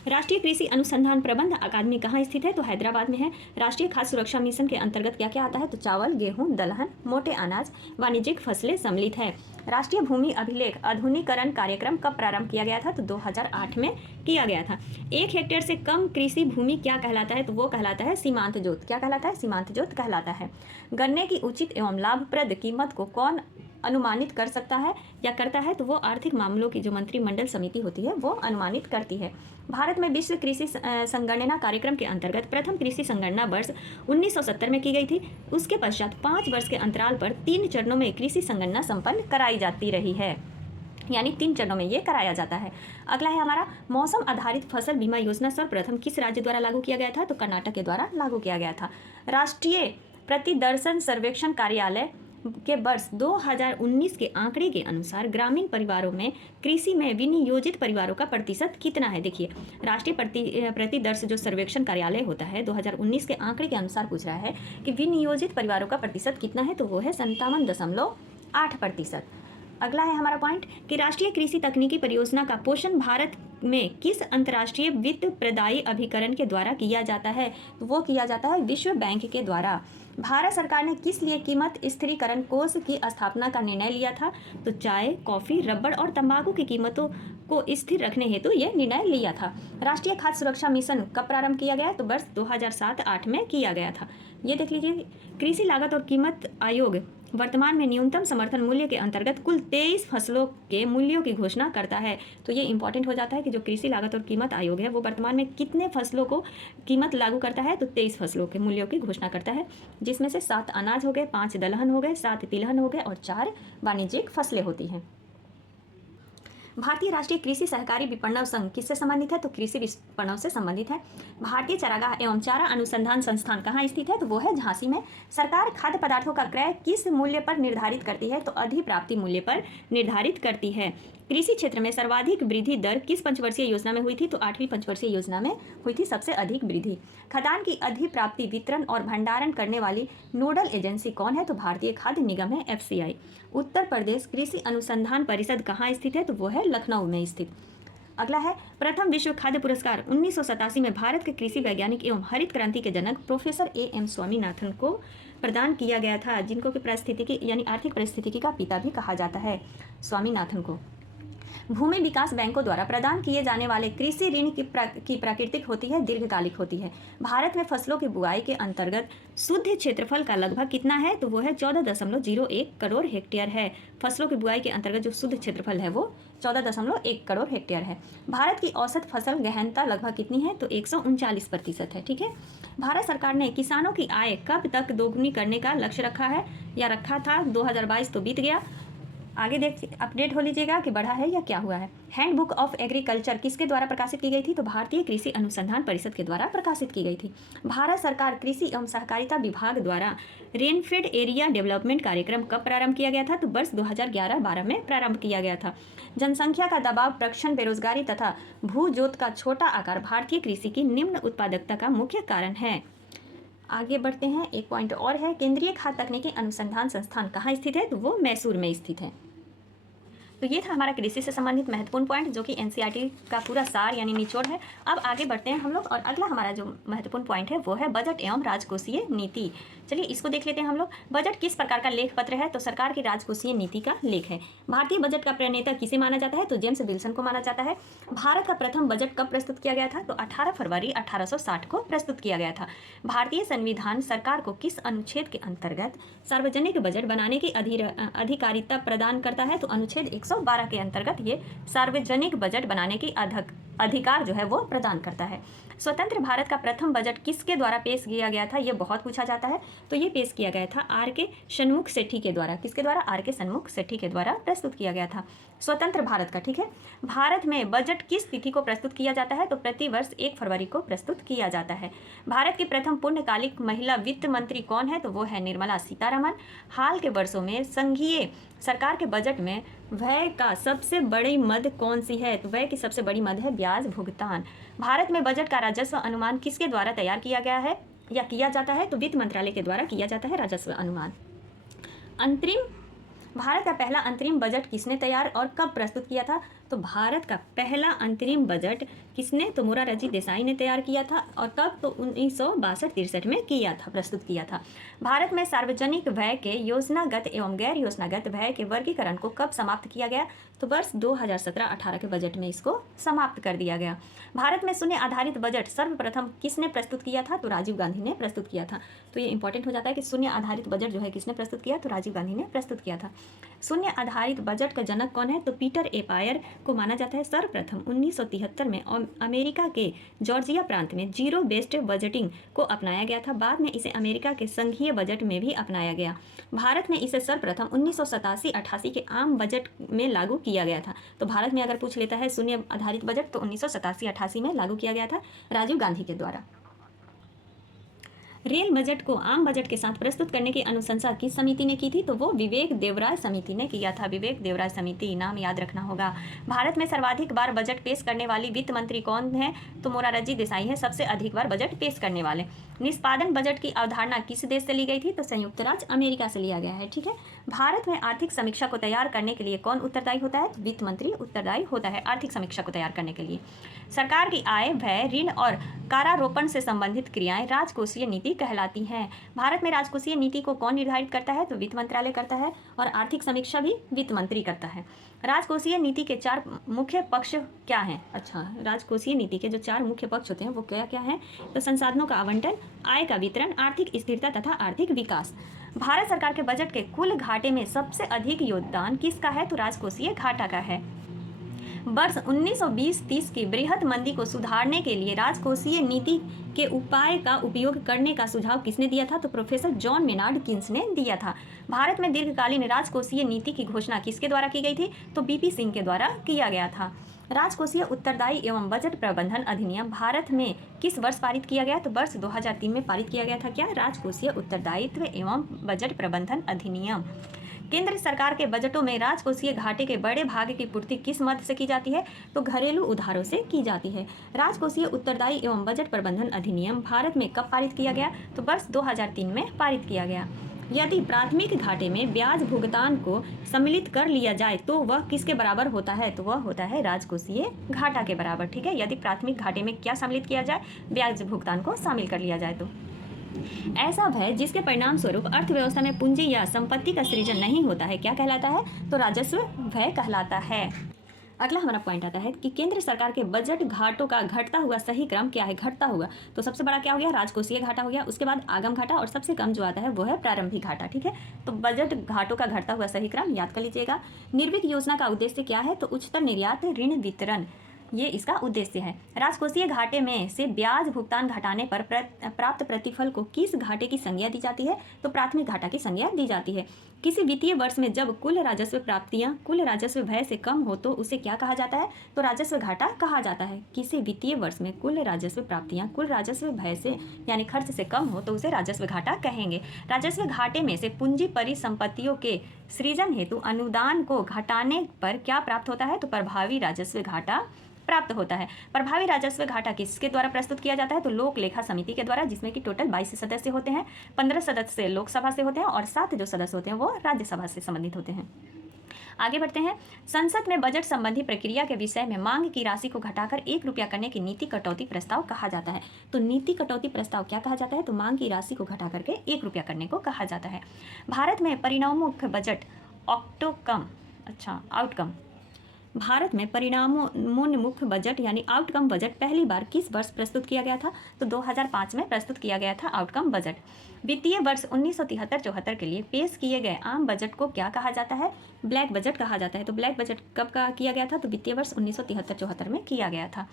राष्ट्रीय कृषि अनुसंधान प्रबंध अकादमी कहाँ स्थित है? तो हैदराबाद में है। राष्ट्रीय खाद्य सुरक्षा मिशन के अंतर्गत क्या क्या आता है? तो चावल, गेहूं, दलहन, मोटे अनाज, वाणिज्यिक फसलें सम्मिलित है। राष्ट्रीय भूमि अभिलेख आधुनिकीकरण कार्यक्रम कब प्रारंभ किया गया था? तो 2008 में किया गया था। 1 हेक्टेयर से कम कृषि भूमि क्या कहलाता है? तो वो कहलाता है सीमांत जोत। क्या कहलाता है? सीमांत जोत कहलाता है। गन्ने की उचित एवं लाभप्रद कीमत को कौन अनुमानित कर सकता है या करता है? तो वो आर्थिक मामलों की जो मंत्रिमंडल समिति होती है वो अनुमानित करती है। भारत में विश्व कृषि संगणना कार्यक्रम के अंतर्गत प्रथम कृषि संगणना वर्ष 1970 में की गई थी। उसके पश्चात 5 वर्ष के अंतराल पर 3 चरणों में कृषि संगणना संपन्न कराई जाती रही है, यानी 3 चरणों में ये कराया जाता है। अगला है हमारा मौसम आधारित फसल बीमा योजना सर्वप्रथम किस राज्य द्वारा लागू किया गया था? तो कर्नाटक के द्वारा लागू किया गया था। राष्ट्रीय प्रतिदर्शन सर्वेक्षण कार्यालय के वर्ष 2019 के आंकड़े के अनुसार ग्रामीण परिवारों में कृषि में विनियोजित परिवारों का प्रतिशत कितना है? देखिए, राष्ट्रीय प्रतिदर्श जो सर्वेक्षण कार्यालय होता है 2019 के आंकड़े के अनुसार पूछ रहा है कि विनियोजित परिवारों का प्रतिशत कितना है? तो वो है 57.8%। अगला है हमारा पॉइंट कि राष्ट्रीय कृषि तकनीकी परियोजना का पोषण भारत में किस अंतर्राष्ट्रीय वित्त प्रदायी अभिकरण के द्वारा किया जाता है? तो वो किया जाता है विश्व बैंक के द्वारा। भारत सरकार ने किस लिए कीमत स्थिरीकरण कोष की स्थापना का निर्णय लिया था? तो चाय, कॉफी, रबड़ और तंबाकू की कीमतों को स्थिर रखने हेतु यह निर्णय लिया था। राष्ट्रीय खाद्य सुरक्षा मिशन कब प्रारंभ किया गया? तो वर्ष 2007-8 में किया गया था। ये देख लीजिए, कृषि लागत और कीमत आयोग वर्तमान में न्यूनतम समर्थन मूल्य के अंतर्गत कुल 23 फसलों के मूल्यों की घोषणा करता है। तो ये इंपॉर्टेंट हो जाता है कि जो कृषि लागत और कीमत आयोग है वो वर्तमान में कितने फसलों को कीमत लागू करता है? तो 23 फसलों के मूल्यों की घोषणा करता है, जिसमें से 7 अनाज हो गए, 5 दलहन हो गए, 7 तिलहन हो गए और 4 वाणिज्यिक फसलें होती हैं। भारतीय राष्ट्रीय कृषि सहकारी विपणन संघ किससे संबंधित है? तो कृषि विपणन से संबंधित है। भारतीय चारागाह एवं चारा अनुसंधान संस्थान कहाँ स्थित है? तो वो है झांसी में। सरकार खाद्य पदार्थों का क्रय किस मूल्य पर निर्धारित करती है? तो अधिप्राप्ति मूल्य पर निर्धारित करती है। कृषि क्षेत्र में सर्वाधिक वृद्धि दर किस पंचवर्षीय योजना में हुई थी? तो 8वीं पंचवर्षीय योजना में हुई थी सबसे अधिक वृद्धि। खाद्यान्न की अधिप्राप्ति, वितरण और भंडारण करने वाली नोडल एजेंसी कौन है? तो भारतीय खाद्य निगम है, FCI। उत्तर प्रदेश कृषि अनुसंधान परिषद कहाँ स्थित है? तो वो है लखनऊ में स्थित। अगला है प्रथम विश्व खाद्य पुरस्कार 1987 में भारत के कृषि वैज्ञानिक एवं हरित क्रांति के जनक प्रोफेसर AM स्वामीनाथन को प्रदान किया गया था, जिनको कि पारिस्थितिकी यानी आर्थिक पारिस्थितिकी का पिता भी कहा जाता है, स्वामीनाथन को। भूमि विकास बैंकों द्वारा प्रदान किए जाने वाले कृषि ऋण की प्राकृतिक होती है, दीर्घकालिक होती है। भारत में फसलों की बुआई के अंतर्गत शुद्ध क्षेत्रफल का लगभग कितना है? तो वो है 14.01 करोड़ हेक्टेयर है। फसलों की बुआई के अंतर्गत जो शुद्ध क्षेत्रफल है वो 14.1 करोड़ हेक्टेयर है। भारत की औसत फसल गहनता लगभग कितनी है? तो 139% है। ठीक है। भारत सरकार ने किसानों की आय कब तक दोगुनी करने का लक्ष्य रखा है या रखा था? 2022 तो बीत गया, आगे देख अपडेट हो लीजिएगा कि बढ़ा है या क्या हुआ है। हैंडबुक ऑफ एग्रीकल्चर किसके द्वारा प्रकाशित की गई थी? तो भारतीय कृषि अनुसंधान परिषद के द्वारा प्रकाशित की गई थी। भारत सरकार कृषि एवं सहकारिता विभाग द्वारा रेनफेड एरिया डेवलपमेंट कार्यक्रम कब प्रारंभ किया गया था? तो वर्ष 2011-12 में प्रारंभ किया गया था। जनसंख्या का दबाव, प्रक्षण, बेरोजगारी तथा भू जोत का छोटा आकार भारतीय कृषि की निम्न उत्पादकता का मुख्य कारण है। आगे बढ़ते हैं, एक पॉइंट और है, केंद्रीय खाद्य तकनीकी अनुसंधान संस्थान कहाँ स्थित है? तो वो मैसूर में स्थित है। तो ये था हमारा कृषि से संबंधित महत्वपूर्ण पॉइंट, जो कि NCERT का पूरा सार यानी निचोड़ है। अब आगे बढ़ते हैं हम लोग, और अगला हमारा जो महत्वपूर्ण पॉइंट है वो है बजट एवं राजकोषीय नीति। चलिए इसको देख लेते हैं हम लोग। बजट किस प्रकार का लेख पत्र है? तो सरकार की राजकोषीय नीति का लेख है। भारतीय बजट का प्रणेता किसे माना जाता है? तो जेम्स विल्सन को माना जाता है। भारत का प्रथम बजट कब प्रस्तुत किया गया था? तो 18 फरवरी 1860 को प्रस्तुत किया गया था। भारतीय संविधान सरकार को किस अनुच्छेद के अंतर्गत सार्वजनिक बजट बनाने की अधिकारिता प्रदान करता है? तो अनुच्छेद 112 के अंतर्गत ये सार्वजनिक बजट बनाने की अधिकार जो है वो प्रदान करता है। स्वतंत्र भारत का प्रथम बजट किसके द्वारा पेश किया गया था? ये बहुत पूछा जाता है। तो ये पेश किया गया था R.K. षणमुख सेठी के द्वारा। किसके द्वारा? R.K. षणमुख सेठी के द्वारा प्रस्तुत किया गया था स्वतंत्र भारत का। ठीक है। भारत में बजट किस तिथि को प्रस्तुत किया जाता है? तो प्रतिवर्ष 1 फरवरी को प्रस्तुत किया जाता है। भारत की प्रथम पूर्णकालिक महिला वित्त मंत्री कौन है? तो वो है निर्मला सीतारमण। हाल के वर्षों में संघीय सरकार के बजट में व्यय का सबसे बड़ी मद कौन सी है? तो व्यय की सबसे बड़ी मद है ब्याज भुगतान। भारत में बजट का राजस्व अनुमान किसके द्वारा तैयार किया गया है या किया जाता है? तो वित्त मंत्रालय के द्वारा किया जाता है राजस्व अनुमान। भारत का पहला अंतरिम बजट किसने तैयार और कब प्रस्तुत किया था? तो भारत का पहला अंतरिम बजट किसने, तो मोरारजी देसाई ने तैयार किया था। और कब, तो 1962-63 में किया था, प्रस्तुत किया था। भारत में सार्वजनिक व्यय के योजनागत एवं गैर योजनागत व्यय के वर्गीकरण को कब समाप्त किया गया, तो वर्ष 2017-18 के बजट में इसको समाप्त कर दिया गया। भारत में शून्य आधारित बजट सर्वप्रथम किसने प्रस्तुत किया था, तो राजीव गांधी ने प्रस्तुत किया था। तो ये इंपॉर्टेंट हो जाता है कि शून्य आधारित बजट जो है किसने प्रस्तुत किया, तो राजीव गांधी ने प्रस्तुत किया था। शून्य आधारित बजट का जनक कौन है, तो पीटर ए पायर को माना जाता है। सर्वप्रथम 1973 में अमेरिका के जॉर्जिया प्रांत में जीरो बेस्ड बजटिंग को अपनाया गया था। बाद में इसे अमेरिका के संघीय बजट में भी अपनाया गया। भारत में इसे सर्वप्रथम 1987-88 के आम बजट में लागू किया गया था। तो भारत में अगर पूछ लेता है शून्य आधारित बजट, तो 1987-88 में लागू किया गया था राजीव गांधी के द्वारा। रेल बजट को आम बजट के साथ प्रस्तुत करने की अनुशंसा किस समिति ने की थी, तो वो विवेक देवराय समिति ने किया था। विवेक देवराय समिति, नाम याद रखना होगा। भारत में सर्वाधिक बार बजट पेश करने वाली वित्त मंत्री कौन है, तो मोरारजी देसाई है सबसे अधिक बार बजट पेश करने वाले। निष्पादन बजट की अवधारणा किस देश से ली गई थी, तो संयुक्त राज्य अमेरिका से लिया गया है। ठीक है। भारत में आर्थिक समीक्षा को तैयार करने के लिए कौन उत्तरदायी होता है, वित्त मंत्री उत्तरदायी होता है आर्थिक समीक्षा को तैयार करने के लिए। सरकार की आय, व्यय, ऋण और कारारोपण से संबंधित क्रियाएं राजकोषीय नीति कहलाती हैं। भारत में राजकोषीय नीति को कौन निर्धारित करता है, तो वित्त मंत्रालय करता है और आर्थिक समीक्षा भी वित्त मंत्री करता है। राजकोषीय नीति के 4 मुख्य पक्ष क्या हैं? अच्छा, राजकोषीय नीति के जो 4 मुख्य पक्ष होते हैं वो क्या क्या हैं, तो संसाधनों का आवंटन, आय का वितरण, आर्थिक स्थिरता तथा आर्थिक विकास। भारत सरकार के बजट के कुल घाटे में सबसे अधिक योगदान किसका है, तो राजकोषीय घाटा का है। वर्ष 1920-30 की बृहद मंदी को सुधारने के लिए राजकोषीय नीति के उपाय का उपयोग करने का सुझाव किसने दिया था, तो प्रोफेसर जॉन मेनार्ड किन्स ने दिया था। भारत में दीर्घकालीन राजकोषीय नीति की घोषणा किसके द्वारा की गई थी, तो बीपी सिंह के द्वारा किया गया था। राजकोषीय उत्तरदायी एवं बजट प्रबंधन अधिनियम भारत में किस वर्ष पारित किया गया, तो वर्ष 2003 में पारित किया गया था। क्या, राजकोषीय उत्तरदायित्व एवं बजट प्रबंधन अधिनियम। केंद्र सरकार के बजटों में राजकोषीय घाटे के बड़े भाग की पूर्ति किस मद से की जाती है, तो घरेलू उधारों से की जाती है। राजकोषीय उत्तरदायी एवं बजट प्रबंधन अधिनियम भारत में कब पारित किया गया, तो वर्ष 2003 में पारित किया गया। यदि प्राथमिक घाटे में ब्याज भुगतान को सम्मिलित कर लिया जाए तो वह किसके बराबर होता है, तो वह होता है राजकोषीय घाटा के बराबर। ठीक है। यदि प्राथमिक घाटे में क्या सम्मिलित किया जाए, ब्याज भुगतान को शामिल कर लिया जाए तो। ऐसा व्यय जिसके परिणाम स्वरूप अर्थव्यवस्था में पूंजी या संपत्ति का सृजन नहीं होता है क्या कहलाता है, तो राजस्व व्यय कहलाता है। अगला हमारा पॉइंट आता है कि केंद्र सरकार के बजट घाटों का घटता हुआ सही क्रम क्या है, घटता हुआ। तो सबसे बड़ा क्या हो गया, राजकोषीय घाटा हो गया, उसके बाद आगम घाटा और सबसे कम जो आता है वो है प्रारंभिक घाटा। ठीक है। तो बजट घाटों का घटता हुआ सही क्रम याद कर लीजिएगा। निर्विक योजना का उद्देश्य क्या है, तो उच्चतर निर्यात ऋण वितरण, ये इसका उद्देश्य है। राजकोषीय घाटे में से ब्याज भुगतान घटाने पर प्राप्त प्रतिफल को किस घाटे की संज्ञा दी जाती है, तो प्राथमिक घाटा की संज्ञा दी जाती है। किसी वित्तीय वर्ष में जब कुल राजस्व प्राप्तियां कुल राजस्व व्यय से कम हो तो उसे क्या कहा जाता है, तो राजस्व घाटा कहा जाता है। किसी वित्तीय वर्ष में कुल राजस्व प्राप्तियां कुल राजस्व व्यय से यानी खर्च से कम हो तो उसे राजस्व घाटा कहेंगे। राजस्व घाटे में से पूंजी परिसंपत्तियों के सृजन हेतु अनुदान को घटाने पर क्या प्राप्त होता है, तो प्रभावी राजस्व घाटा प्राप्त होता है। प्रभावी राजस्व घाटा किसके द्वारा प्रस्तुत किया जाता है, तो लोक लेखा समिति के द्वारा, जिसमें कि टोटल 22 सदस्य होते हैं। 15 सदस्य लोकसभा से होते हैं और 7 जो सदस्य होते हैं वो राज्यसभा से संबंधित होते हैं। आगे बढ़ते हैं। संसद में बजट संबंधी प्रक्रिया के विषय में मांग की राशि को घटाकर 1 रुपया करने की नीति कटौती प्रस्ताव कहा जाता है। तो नीति कटौती प्रस्ताव क्या कहा जाता है, तो मांग की राशि को घटा करके 1 रुपया करने को कहा जाता है। भारत में परिणामोन्मुख बजट आउटकम भारत में परिणामोन्मुख बजट यानी आउटकम बजट पहली बार किस वर्ष प्रस्तुत किया गया था, तो 2005 में प्रस्तुत किया गया था आउटकम बजट। वित्तीय वर्ष 1973-74 के लिए पेश किए गए आम बजट को क्या कहा जाता है, ब्लैक बजट कहा जाता है। तो ब्लैक बजट कब का किया गया था, तो वित्तीय वर्ष 1973-74 में किया गया था।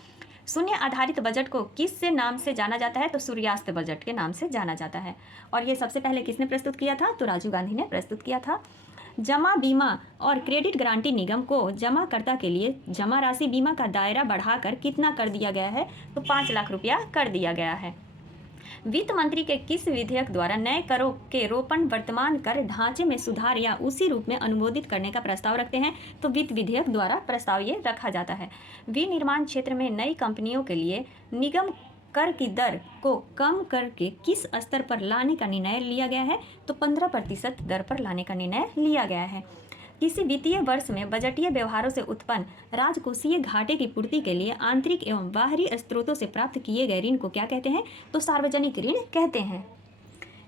शून्य आधारित बजट को किस से नाम से जाना जाता है, तो सूर्यास्त बजट के नाम से जाना जाता है। और ये सबसे पहले किसने प्रस्तुत किया था, तो राजीव गांधी ने प्रस्तुत किया था। जमा बीमा और क्रेडिट गारंटी निगम को जमाकर्ता के लिए जमा राशि बीमा का दायरा बढ़ाकर कितना कर दिया गया है, तो 5 लाख रुपया कर दिया गया है। वित्त मंत्री के किस विधेयक द्वारा नए करों के रोपण वर्तमान कर ढांचे में सुधार या उसी रूप में अनुमोदित करने का प्रस्ताव रखते हैं, तो वित्त विधेयक द्वारा प्रस्ताव ये रखा जाता है। विनिर्माण क्षेत्र में नई कंपनियों के लिए निगम कर की दर को कम करके किस स्तर पर लाने का निर्णय लिया गया है, तो 15% दर पर लाने का निर्णय लिया गया है। किसी वित्तीय वर्ष में बजटीय व्यवहारों से उत्पन्न राजकोषीय घाटे की पूर्ति के लिए आंतरिक एवं बाहरी स्रोतों से प्राप्त किए गए ऋण को क्या कहते हैं? तो सार्वजनिक ऋण कहते हैं।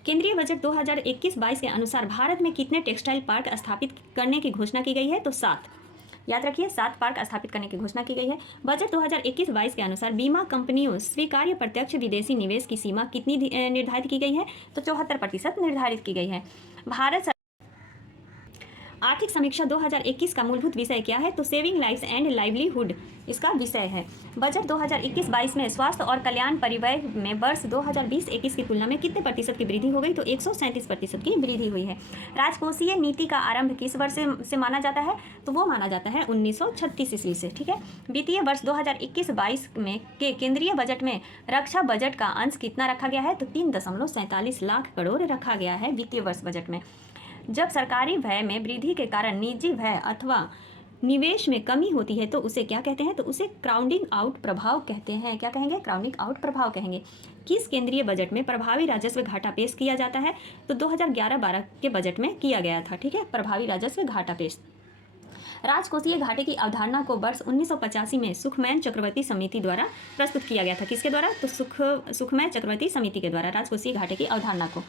केंद्रीय बजट 2021-22 के अनुसार भारत में कितने टेक्सटाइल पार्क स्थापित करने की घोषणा की गई है? तो 7। याद रखिए, 7 पार्क स्थापित करने की घोषणा की गई है। बजट 2021-22 के अनुसार बीमा कंपनियों स्वीकार्य प्रत्यक्ष विदेशी निवेश की सीमा कितनी निर्धारित की गई है? तो 74% निर्धारित की गई है। भारत आर्थिक समीक्षा 2021 का मूलभूत विषय क्या है? तो सेविंग लाइव्स एंड लाइवलीहुड इसका विषय है। बजट 2021-22 में स्वास्थ्य और कल्याण परिव्यय में वर्ष 2020-21 की तुलना में कितने प्रतिशत की वृद्धि हो गई? तो 137% की वृद्धि हुई है। राजकोषीय नीति का आरंभ किस वर्ष से माना जाता है? तो वो माना जाता है 1936 ईस्वी से। ठीक है। वित्तीय वर्ष 2021-22 में के केंद्रीय बजट में रक्षा बजट का अंश कितना रखा गया है? तो 3.47 लाख करोड़ रखा गया है वित्तीय वर्ष बजट में। जब सरकारी व्यय में वृद्धि के कारण निजी व्यय अथवा निवेश में कमी होती है तो उसे क्या कहते हैं? तो उसे क्राउडिंग आउट प्रभाव कहते हैं। क्या कहेंगे? क्राउडिंग आउट प्रभाव कहेंगे। किस केंद्रीय बजट में प्रभावी राजस्व घाटा पेश किया जाता है? तो 2011-12 के बजट में किया गया था। ठीक है, प्रभावी राजस्व घाटा पेश। राजकोषीय घाटे की अवधारणा को वर्ष 1985 में सुखमैन चक्रवर्ती समिति द्वारा प्रस्तुत किया गया था। किसके द्वारा? तो सुखमैन चक्रवर्ती समिति के द्वारा राजकोषीय घाटे की अवधारणा को।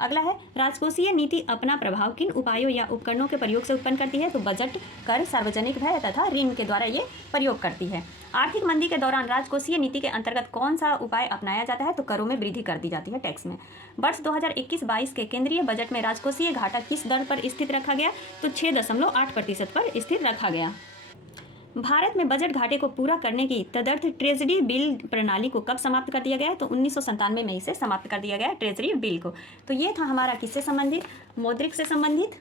अगला है, राजकोषीय नीति अपना प्रभाव किन उपायों या उपकरणों के प्रयोग से उत्पन्न करती है? तो बजट, कर, सार्वजनिक व्यय तथा ऋण के द्वारा ये प्रयोग करती है। आर्थिक मंदी के दौरान राजकोषीय नीति के अंतर्गत कौन सा उपाय अपनाया जाता है? तो करों में वृद्धि कर दी जाती है, टैक्स में। वर्ष 2021-22 के केंद्रीय बजट में राजकोषीय घाटा किस दर पर स्थित रखा गया? तो 6.8% पर स्थिर रखा गया। भारत में बजट घाटे को पूरा करने की तदर्थ ट्रेजरी बिल प्रणाली को कब समाप्त कर दिया गया? तो 1997 में इसे समाप्त कर दिया गया, ट्रेजरी बिल को। तो ये था हमारा किससे संबंधित? मौद्रिक से संबंधित।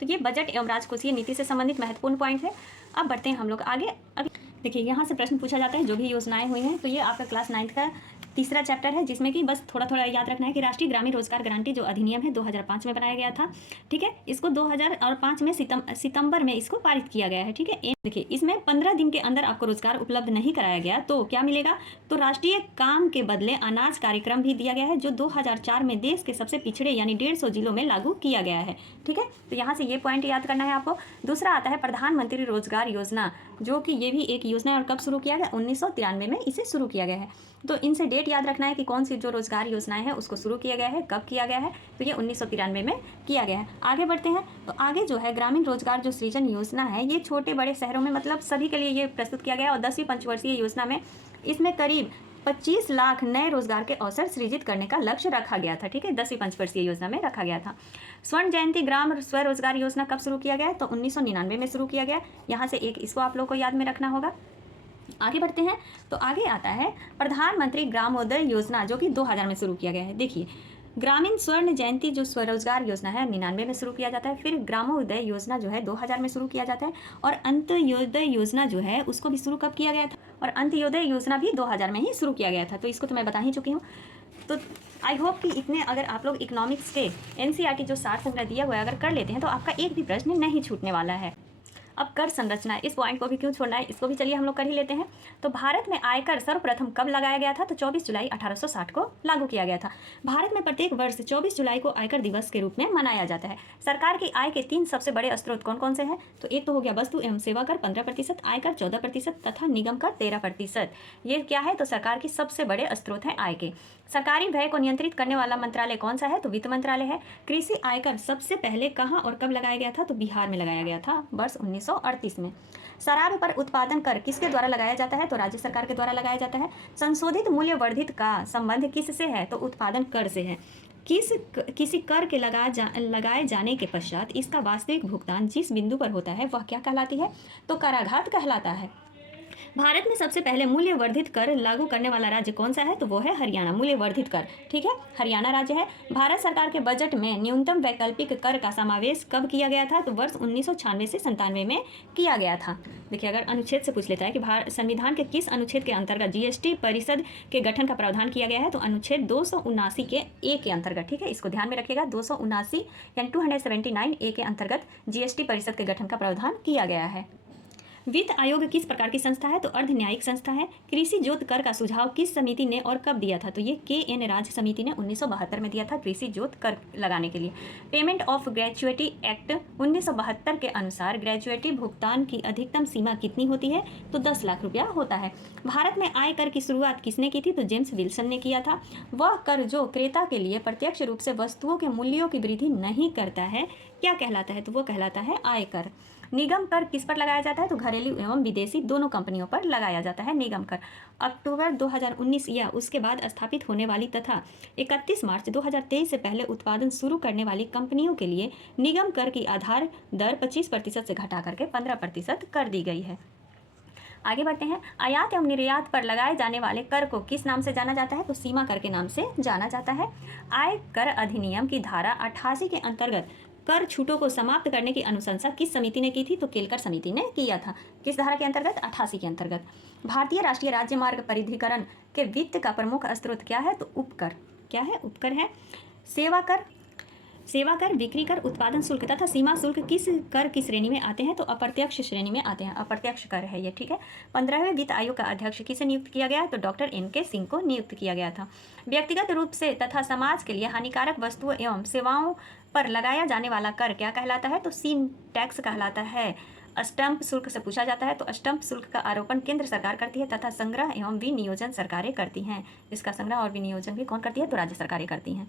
तो ये बजट एवं राजकोषीय नीति से संबंधित महत्वपूर्ण पॉइंट है। अब बढ़ते हैं हम लोग आगे। अभी देखिए, यहाँ से प्रश्न पूछा जाता है जो भी योजनाएं हुई हैं। तो ये आपका क्लास 9 का तीसरा चैप्टर है, जिसमें कि बस थोड़ा थोड़ा याद रखना है कि राष्ट्रीय ग्रामीण रोजगार गारंटी जो अधिनियम है 2005 में बनाया गया था। ठीक है, इसको 2005 में सितंबर में इसको पारित किया गया है। ठीक है, देखिए इसमें 15 दिन के अंदर आपको रोजगार उपलब्ध नहीं कराया गया तो क्या मिलेगा? तो राष्ट्रीय काम के बदले अनाज कार्यक्रम भी दिया गया है, जो 2004 में देश के सबसे पिछड़े यानी 150 जिलों में लागू किया गया है। ठीक है, तो यहाँ से ये पॉइंट याद करना है आपको। दूसरा आता है प्रधानमंत्री रोजगार योजना, जो कि ये भी एक योजना है और कब शुरू किया गया? 1993 में इसे शुरू किया गया है। तो इनसे डेट याद रखना है कि कौन सी जो रोजगार योजनाएं हैं उसको शुरू किया गया है, कब किया गया है। तो ये 1993 में किया गया है। आगे बढ़ते हैं। तो आगे जो है ग्रामीण रोजगार जो सृजन योजना है, ये छोटे बड़े शहरों में मतलब सभी के लिए ये प्रस्तुत किया गया और 10वीं पंचवर्षीय योजना में इसमें करीब 25 लाख नए रोजगार के अवसर सृजित करने का लक्ष्य रखा गया था। ठीक है, 10वीं पंचवर्षीय योजना में रखा गया था। स्वर्ण जयंती ग्राम स्वरोजगार योजना कब शुरू किया गया? तो 1999 में शुरू किया गया। यहाँ से एक इसको आप लोग को याद में रखना होगा। आगे बढ़ते हैं। तो आगे आता है प्रधानमंत्री ग्रामोदय योजना, जो कि 2000 में शुरू किया गया है। देखिए, ग्रामीण स्वर्ण जयंती जो स्वरोजगार योजना है 99 में शुरू किया जाता है। फिर ग्रामोदय योजना जो है 2000 में शुरू किया जाता है। और अंत्योदय योजना जो है उसको भी शुरू कब किया गया था? और अंत्योदय योजना भी 2000 में ही शुरू किया गया था। तो इसको तो मैं बता ही चुकी हूँ। तो आई होप कि इतने अगर आप लोग इकोनॉमिक्स के एनसीईआरटी जो सार संग्रह दिया हुआ है अगर कर लेते हैं तो आपका एक भी प्रश्न नहीं छूटने वाला है। अब कर संरचना, इस पॉइंट को भी क्यों छोड़ना है, इसको भी चलिए हम लोग कर ही लेते हैं। तो भारत में आयकर सर्वप्रथम कब लगाया गया था? तो 24 जुलाई 1860 को लागू किया गया था। भारत में प्रत्येक वर्ष 24 जुलाई को आयकर दिवस के रूप में मनाया जाता है। सरकार की आय के 3 सबसे बड़े स्रोत कौन कौन से हैं? तो एक तो हो गया वस्तु एवं सेवा कर 15%, आयकर 14% तथा निगम कर 13%। ये क्या है? तो सरकार की सबसे बड़े स्रोत हैं आय के। सरकारी व्यय को नियंत्रित करने वाला मंत्रालय कौन सा है? तो वित्त मंत्रालय है। कृषि आयकर सबसे पहले कहाँ और कब लगाया गया था? तो बिहार में लगाया गया था वर्ष 1938 में। शराब पर उत्पादन कर किसके द्वारा लगाया जाता है? तो राज्य सरकार के द्वारा लगाया जाता है। संशोधित मूल्य वर्धित का संबंध किससे है? तो उत्पादन कर से है। किसी कर के लगाए जाने के पश्चात इसका वास्तविक भुगतान जिस बिंदु पर होता है वह क्या कहलाती है? तो कराघात कहलाता है। भारत में सबसे पहले मूल्य वर्धित कर लागू करने वाला राज्य कौन सा है? तो वो है हरियाणा। मूल्य वर्धित कर, ठीक है, हरियाणा राज्य है। भारत सरकार के बजट में न्यूनतम वैकल्पिक कर का समावेश कब किया गया था? तो वर्ष 1996 से 97 में किया गया था। देखिए, अगर अनुच्छेद से पूछ लेता है कि संविधान के किस अनुच्छेद के अंतर्गत जीएसटी परिषद के गठन का प्रावधान किया गया है? तो अनुच्छेद 279 के ए के अंतर्गत। ठीक है, इसको ध्यान में रखिएगा। 279 यानी 279 ए के अंतर्गत जीएसटी परिषद के गठन का प्रावधान किया गया है। वित्त आयोग किस प्रकार की संस्था है? तो अर्ध न्यायिक संस्था है। कृषि जोत कर का सुझाव किस समिति ने और कब दिया था? तो ये KN राज्य समिति ने 1972 में दिया था कृषि जोत कर लगाने के लिए। पेमेंट ऑफ ग्रेच्युटी एक्ट 1972 के अनुसार ग्रेच्युटी भुगतान की अधिकतम सीमा कितनी होती है? तो 10 लाख रुपया होता है। भारत में आय कर की शुरुआत किसने की थी? तो जेम्स विल्सन ने किया था। वह कर जो क्रेता के लिए प्रत्यक्ष रूप से वस्तुओं के मूल्यों की वृद्धि नहीं करता है क्या कहलाता है? तो वो कहलाता है आयकर। निगम कर किस पर लगाया जाता है? तो घरेलू एवं विदेशी दोनों कंपनियों पर लगाया जाता है निगम कर। अक्टूबर 2019 या उसके बाद स्थापित होने वाली तथा 31 मार्च 2023 से पहले उत्पादन शुरू करने वाली कंपनियों के लिए निगम कर की आधार दर 25% से घटा करके 15% कर दी गई है। आगे बढ़ते हैं। आयात एवं निर्यात पर लगाए जाने वाले कर को किस नाम से जाना जाता है? तो सीमा कर के नाम से जाना जाता है। आय कर अधिनियम की धारा 88 के अंतर्गत कर छूटों को समाप्त करने की अनुशंसा किस समिति ने की थी? तो केलकर समिति ने किया था। किस धारा के अंतर्गत? 88 के अंतर्गत। भारतीय राष्ट्रीय राज्य मार्ग परिधिकरण के वित्त का प्रमुख स्रोत क्या है? तो उपकर। क्या है? उपकर है। सेवा कर, बिक्री कर, उत्पादन शुल्क तथा सीमा शुल्क किस कर की श्रेणी में आते हैं? तो अप्रत्यक्ष श्रेणी में आते हैं। अप्रत्यक्ष कर है ये, ठीक है। 15वें वित्त आयोग का अध्यक्ष किसे नियुक्त किया गया? तो डॉक्टर NK सिंह को नियुक्त किया गया था। व्यक्तिगत रूप से तथा समाज के लिए हानिकारक वस्तुओं एवं सेवाओं पर लगाया जाने वाला कर क्या कहलाता है? तो सीन टैक्स कहलाता है। स्टंप शुल्क से पूछा जाता है तो स्टंप शुल्क का आरोपण केंद्र सरकार करती है तथा संग्रह एवं विनियोजन सरकारें करती हैं। इसका संग्रह और विनियोजन भी कौन करती है? तो राज्य सरकारें करती हैं।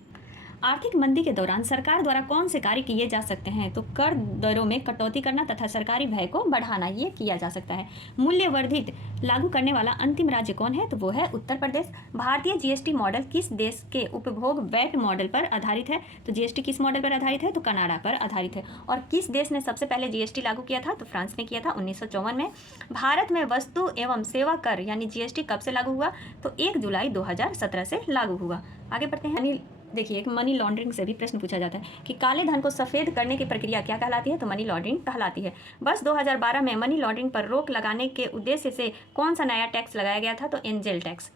आर्थिक मंदी के दौरान सरकार द्वारा कौन से कार्य किए जा सकते हैं? तो कर दरों में कटौती करना तथा सरकारी व्यय को बढ़ाना, ये किया जा सकता है। मूल्य वर्धित लागू करने वाला अंतिम राज्य कौन है? तो वो है उत्तर प्रदेश। भारतीय GST मॉडल किस देश के उपभोग वैट मॉडल पर आधारित है? तो GST किस मॉडल पर आधारित है? तो कनाडा पर आधारित है। और किस देश ने सबसे पहले GST लागू किया था? तो फ्रांस ने किया था 1954 में। भारत में वस्तु एवं सेवा कर यानी GST कब से लागू हुआ? तो 1 जुलाई 2017 से लागू हुआ। आगे बढ़ते हैं। देखिए, एक मनी लॉन्ड्रिंग से भी प्रश्न पूछा जाता है कि काले धन को सफ़ेद करने की प्रक्रिया क्या कहलाती है? तो मनी लॉन्ड्रिंग कहलाती है। वर्ष 2012 में मनी लॉन्ड्रिंग पर रोक लगाने के उद्देश्य से कौन सा नया टैक्स लगाया गया था? तो एंजल टैक्स।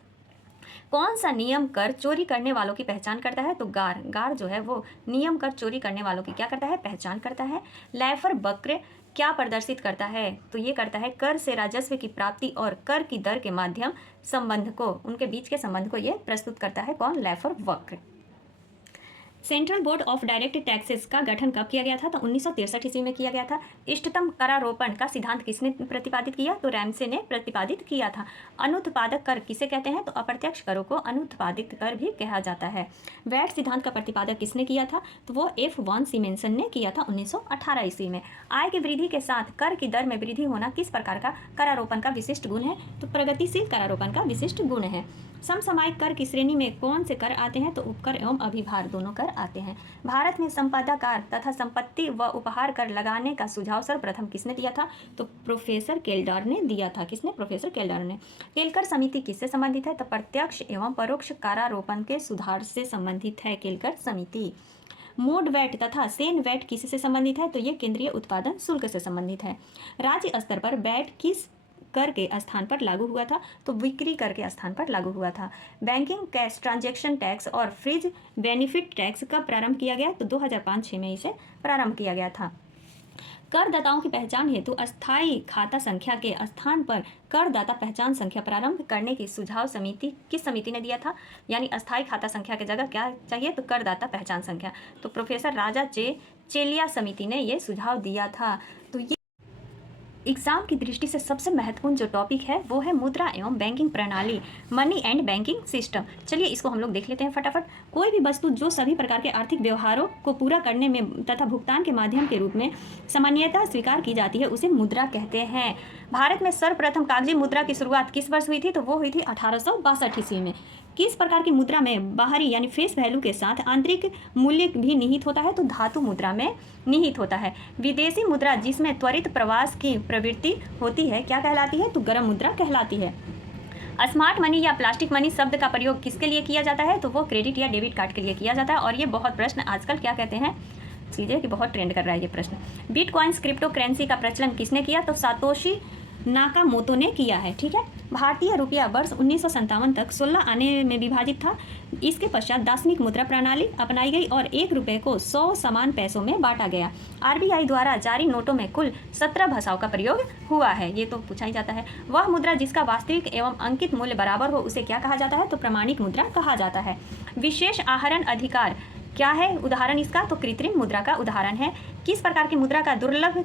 कौन सा नियम कर चोरी करने वालों की पहचान करता है? तो गार जो है वो नियम कर चोरी करने वालों की क्या करता है? पहचान करता है। लैफर वक्र क्या प्रदर्शित करता है? तो ये करता है कर से राजस्व की प्राप्ति और कर की दर के माध्यम संबंध को, उनके बीच के संबंध को ये प्रस्तुत करता है। कौन? लैफर वक्र। Central board of direct taxes का गठन कब किया गया था? तो 1963 ईस्वी में किया गया था। इष्टतम करारोपण का सिद्धांत किसने प्रतिपादित किया? तो रैमसे ने प्रतिपादित किया था। अनुत्पादक कर किसे कहते हैं? तो अप्रत्यक्ष करों को अनुत्पादित कर भी कहा जाता है। वैट सिद्धांत का प्रतिपादक किसने किया था? तो वो F. सिमेंसन ने किया था 1918 ईस्वी में। आय की वृद्धि के साथ कर की दर में वृद्धि होना किस प्रकार का करारोपण का विशिष्ट गुण है? तो प्रगतिशील करारोपण का विशिष्ट गुण है। समसामयिक कर की श्रेणी में कौन से कर आते हैं? तो उपकर एवं अभिभार दोनों कर आते हैं। भारत में संपदा कर तथा संपत्ति व उपहार कर लगाने का सुझाव सर्वप्रथम किसने दिया था? तो प्रोफेसर केल्डर ने दिया था। किसने? प्रोफेसर केल्डर ने। केलकर समिति किससे संबंधित है? तो प्रत्यक्ष एवं परोक्ष करारोपण के सुधार से संबंधित है केलकर समिति। मोड वैट तथा सेन वैट किससे संबंधित है? तो ये केंद्रीय उत्पादन शुल्क से संबंधित है। राज्य स्तर पर वैट किस कर के स्थान पर लागू हुआ था? तो बिक्री कर के स्थान पर लागू हुआ था। बैंकिंग कैश ट्रांजैक्शन टैक्स और फ्रिज बेनिफिट टैक्स कब प्रारंभ किया गया? तो 2005-6 में इसे प्रारंभ किया गया था। करदाताओं की पहचान हेतु अस्थायी खाता संख्या के स्थान पर करदाता पहचान संख्या प्रारंभ करने की सुझाव समिति किस समिति ने दिया था? यानी अस्थायी खाता संख्या की जगह क्या चाहिए? तो करदाता पहचान संख्या। तो प्रोफेसर राजा चेलिया समिति ने ये सुझाव दिया था। तो ये एग्जाम की दृष्टि से सबसे महत्वपूर्ण जो टॉपिक है वो है मुद्रा एवं बैंकिंग प्रणाली, मनी एंड बैंकिंग सिस्टम। चलिए इसको हम लोग देख लेते हैं फटाफट। कोई भी वस्तु जो सभी प्रकार के आर्थिक व्यवहारों को पूरा करने में तथा भुगतान के माध्यम के रूप में सामान्यतः स्वीकार की जाती है उसे मुद्रा कहते हैं। भारत में सर्वप्रथम कागजी मुद्रा की शुरुआत किस वर्ष हुई थी? तो वो हुई थी 1862 ईस्वी में। किस प्रकार की मुद्रा में बाहरी यानी फेस वैल्यू के साथ आंतरिक मूल्य भी निहित होता है? तो धातु मुद्रा में निहित होता है। विदेशी मुद्रा जिसमें त्वरित प्रवास की प्रवृत्ति होती है क्या कहलाती है? तो गर्म मुद्रा कहलाती है। स्मार्ट मनी या प्लास्टिक मनी शब्द का प्रयोग किसके लिए किया जाता है? तो वो क्रेडिट या डेबिट कार्ड के लिए किया जाता है। और ये बहुत प्रश्न आजकल क्या कहते हैं कीजिए कि बहुत ट्रेंड कर रहा है ये प्रश्न। बिटकॉइंस क्रिप्टो करेंसी का प्रचलन किसने किया? तो सातोशी नाकामोतो ने किया है। ठीक है, भारतीय रुपया वर्ष 1957 तक 16 आने में विभाजित था। इसके पश्चात दार्शनिक मुद्रा प्रणाली अपनाई गई और 1 रुपये को 100 समान पैसों में बांटा गया। आरबीआई द्वारा जारी नोटों में कुल 17 भाषाओं का प्रयोग हुआ है। ये तो पूछा ही जाता है। वह मुद्रा जिसका वास्तविक एवं अंकित मूल्य बराबर हो उसे क्या कहा जाता है? तो प्रमाणिक मुद्रा कहा जाता है। विशेष आहरण अधिकार क्या है उदाहरण इसका? तो कृत्रिम मुद्रा का उदाहरण है। किस प्रकार की मुद्रा का दुर्लभ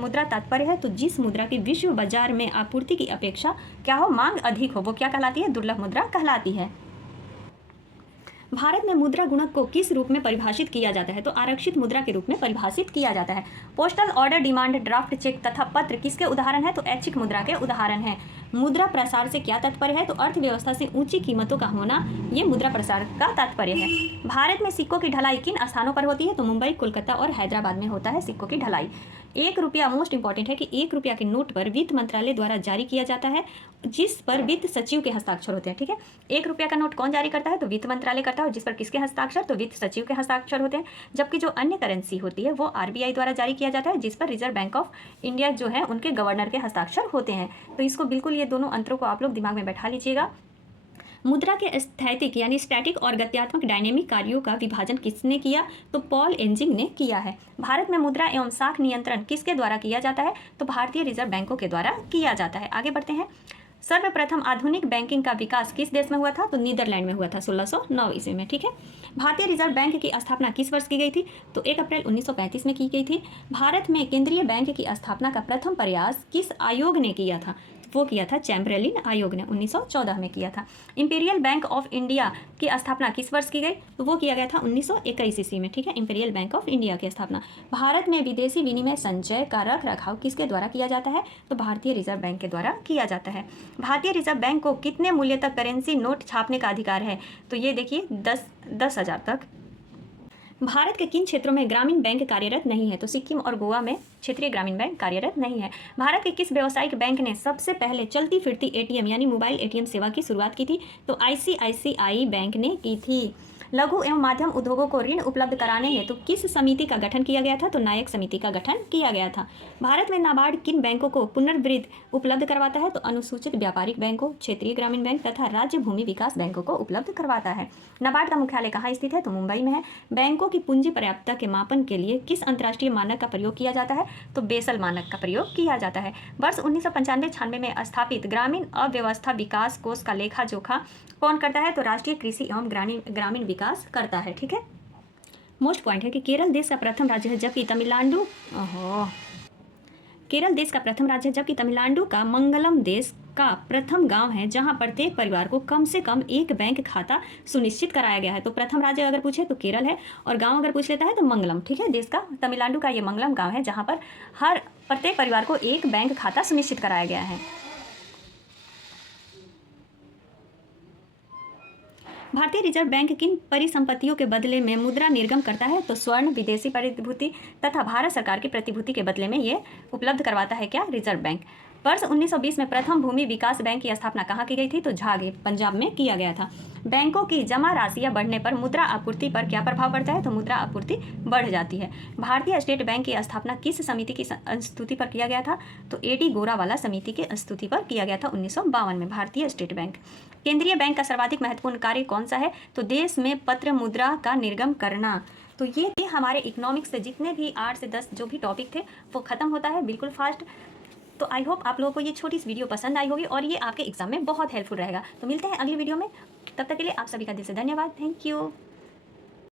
मुद्रा तात्पर्य है? तो जिस मुद्रा की विश्व बाजार में आपूर्ति की अपेक्षा क्या हो, मांग अधिक हो, वो क्या कहलाती है? दुर्लभ मुद्रा कहलाती है। भारत में मुद्रा गुणक को किस रूप में परिभाषित किया जाता है? तो आरक्षित मुद्रा के रूप में परिभाषित किया जाता है। Postal order, demand draft, cheque तथा पत्र किसके उदाहरण है? तो ऐच्छिक मुद्रा के उदाहरण है। मुद्रा प्रसार से क्या तात्पर्य है? तो अर्थव्यवस्था से ऊंची कीमतों का होना, ये मुद्रा प्रसार का तात्पर्य है। भारत में सिक्कों की ढलाई किन स्थानों पर होती है? तो मुंबई, कोलकाता और हैदराबाद में होता है सिक्कों की ढलाई। 1 रुपया मोस्ट इंपॉर्टेंट है कि 1 रुपया के नोट पर वित्त मंत्रालय द्वारा जारी किया जाता है, जिस पर वित्त सचिव के हस्ताक्षर होते हैं। ठीक है, 1 रुपया का नोट कौन जारी करता है? तो वित्त मंत्रालय करता है। जिस पर किसके हस्ताक्षर? तो वित्त सचिव के हस्ताक्षर होते हैं। जबकि जो अन्य करेंसी होती है वो आरबीआई द्वारा जारी किया जाता है, जिस पर रिजर्व बैंक ऑफ इंडिया जो है उनके गवर्नर के हस्ताक्षर होते हैं। तो इसको बिल्कुल, ये दोनों अंतरों को आप लोग दिमाग में बैठा लीजिएगा। मुद्रा के स्थैतिक यानी स्टैटिक और गत्यात्मक डायनेमिक कार्यों का विभाजन किसने किया? तो पॉल एंजिंग ने किया है। भारत में मुद्रा एवं साख नियंत्रण किसके द्वारा किया जाता है? तो भारतीय रिजर्व बैंकों के द्वारा किया जाता है। आगे बढ़ते हैं। सर्वप्रथम आधुनिक बैंकिंग का विकास किस देश में हुआ था? तो नीदरलैंड में हुआ था 1609 ईस्वी में। ठीक है, भारतीय रिजर्व बैंक की स्थापना किस वर्ष की गई थी? तो 1 अप्रैल 1935 में की गई थी। भारत में केंद्रीय बैंक की स्थापना का प्रथम प्रयास किस आयोग ने किया था? वो किया था चैम्बरलिन आयोग ने, 1914 में किया था। इंपीरियल बैंक ऑफ इंडिया की स्थापना किस वर्ष की गई? तो वो किया गया था 1921 ईस्वी में। ठीक है, इंपीरियल बैंक ऑफ इंडिया की स्थापना। भारत में विदेशी विनिमय संचय का रख रखाव किसके द्वारा किया जाता है? तो भारतीय रिजर्व बैंक के द्वारा किया जाता है। भारतीय रिजर्व बैंक को कितने मूल्य तक करेंसी नोट छापने का अधिकार है? तो ये देखिए 10,000 तक। भारत के किन क्षेत्रों में ग्रामीण बैंक कार्यरत नहीं है? तो सिक्किम और गोवा में क्षेत्रीय ग्रामीण बैंक कार्यरत नहीं है। भारत के किस व्यावसायिक बैंक ने सबसे पहले चलती फिरती एटीएम यानी मोबाइल एटीएम सेवा की शुरुआत की थी? तो आईसीआईसीआई बैंक ने की थी। लघु एवं माध्यम उद्योगों को ऋण उपलब्ध कराने हेतु किस समिति का गठन किया गया था? तो नायक समिति का गठन किया गया था। भारत में नाबार्ड किन बैंकों को पुनर्वृत्ति उपलब्ध करवाता है? तो अनुसूचित व्यापारिक बैंकों, क्षेत्रीय ग्रामीण बैंक तथा राज्य भूमि विकास बैंकों को उपलब्ध करवाता है। नाबार्ड का मुख्यालय कहाँ स्थित है? तो मुंबई में है। बैंकों की पूंजी पर्याप्तता के मापन के लिए किस अंतर्राष्ट्रीय मानक का प्रयोग किया जाता है? तो बेसल मानक का प्रयोग किया जाता है। वर्ष 1995-96 में स्थापित ग्रामीण अव्यवस्था विकास कोष का लेखा जोखा कौन करता है? तो राष्ट्रीय कृषि एवं ग्रामीण विकास करता है। ठीक है, मोस्ट पॉइंट है कि केरल देश का प्रथम राज्य है, जबकि तमिलनाडु केरल देश का प्रथम राज्य है, जबकि तमिलनाडु का मंगलम देश का प्रथम गांव है, जहां प्रत्येक परिवार को कम से कम एक बैंक खाता सुनिश्चित कराया गया है। तो प्रथम राज्य अगर पूछे तो केरल है, और गांव अगर पूछ लेता है तो मंगलम। ठीक है, देश का तमिलनाडु का ये मंगलम गांव है, जहां पर प्रत्येक परिवार को एक बैंक खाता सुनिश्चित कराया गया है। भारतीय रिजर्व बैंक किन परिसंपत्तियों के बदले में मुद्रा निर्गम करता है? तो स्वर्ण, विदेशी प्रतिभूति तथा भारत सरकार की प्रतिभूति के बदले में ये उपलब्ध करवाता है। क्या? Reserve bank. वर्ष 1920 में प्रथम भूमि विकास बैंक की स्थापना कहाँ की गई थी? तो झागे, पंजाब में किया गया था। बैंकों की जमा राशियां बढ़ने पर मुद्रा आपूर्ति पर क्या प्रभाव पड़ता है? तो मुद्रा आपूर्ति बढ़ जाती है। भारतीय स्टेट बैंक की स्थापना किस समिति की स्तुति पर किया गया था? तो एडी गोरावाला समिति की स्तुति पर किया गया था 1952 में। भारतीय स्टेट बैंक। केंद्रीय बैंक का सर्वाधिक महत्वपूर्ण कार्य कौन सा है? तो देश में पत्र मुद्रा का निर्गम करना। तो ये हमारे इकोनॉमिक्स से जितने भी 8 से 10 जो भी टॉपिक थे वो खत्म होता है बिल्कुल फास्ट। तो आई होप आप लोगों को ये छोटी सी वीडियो पसंद आई होगी और ये आपके एग्जाम में बहुत हेल्पफुल रहेगा। तो मिलते हैं अगली वीडियो में, तब तक के लिए आप सभी का दिल से धन्यवाद। Thank you.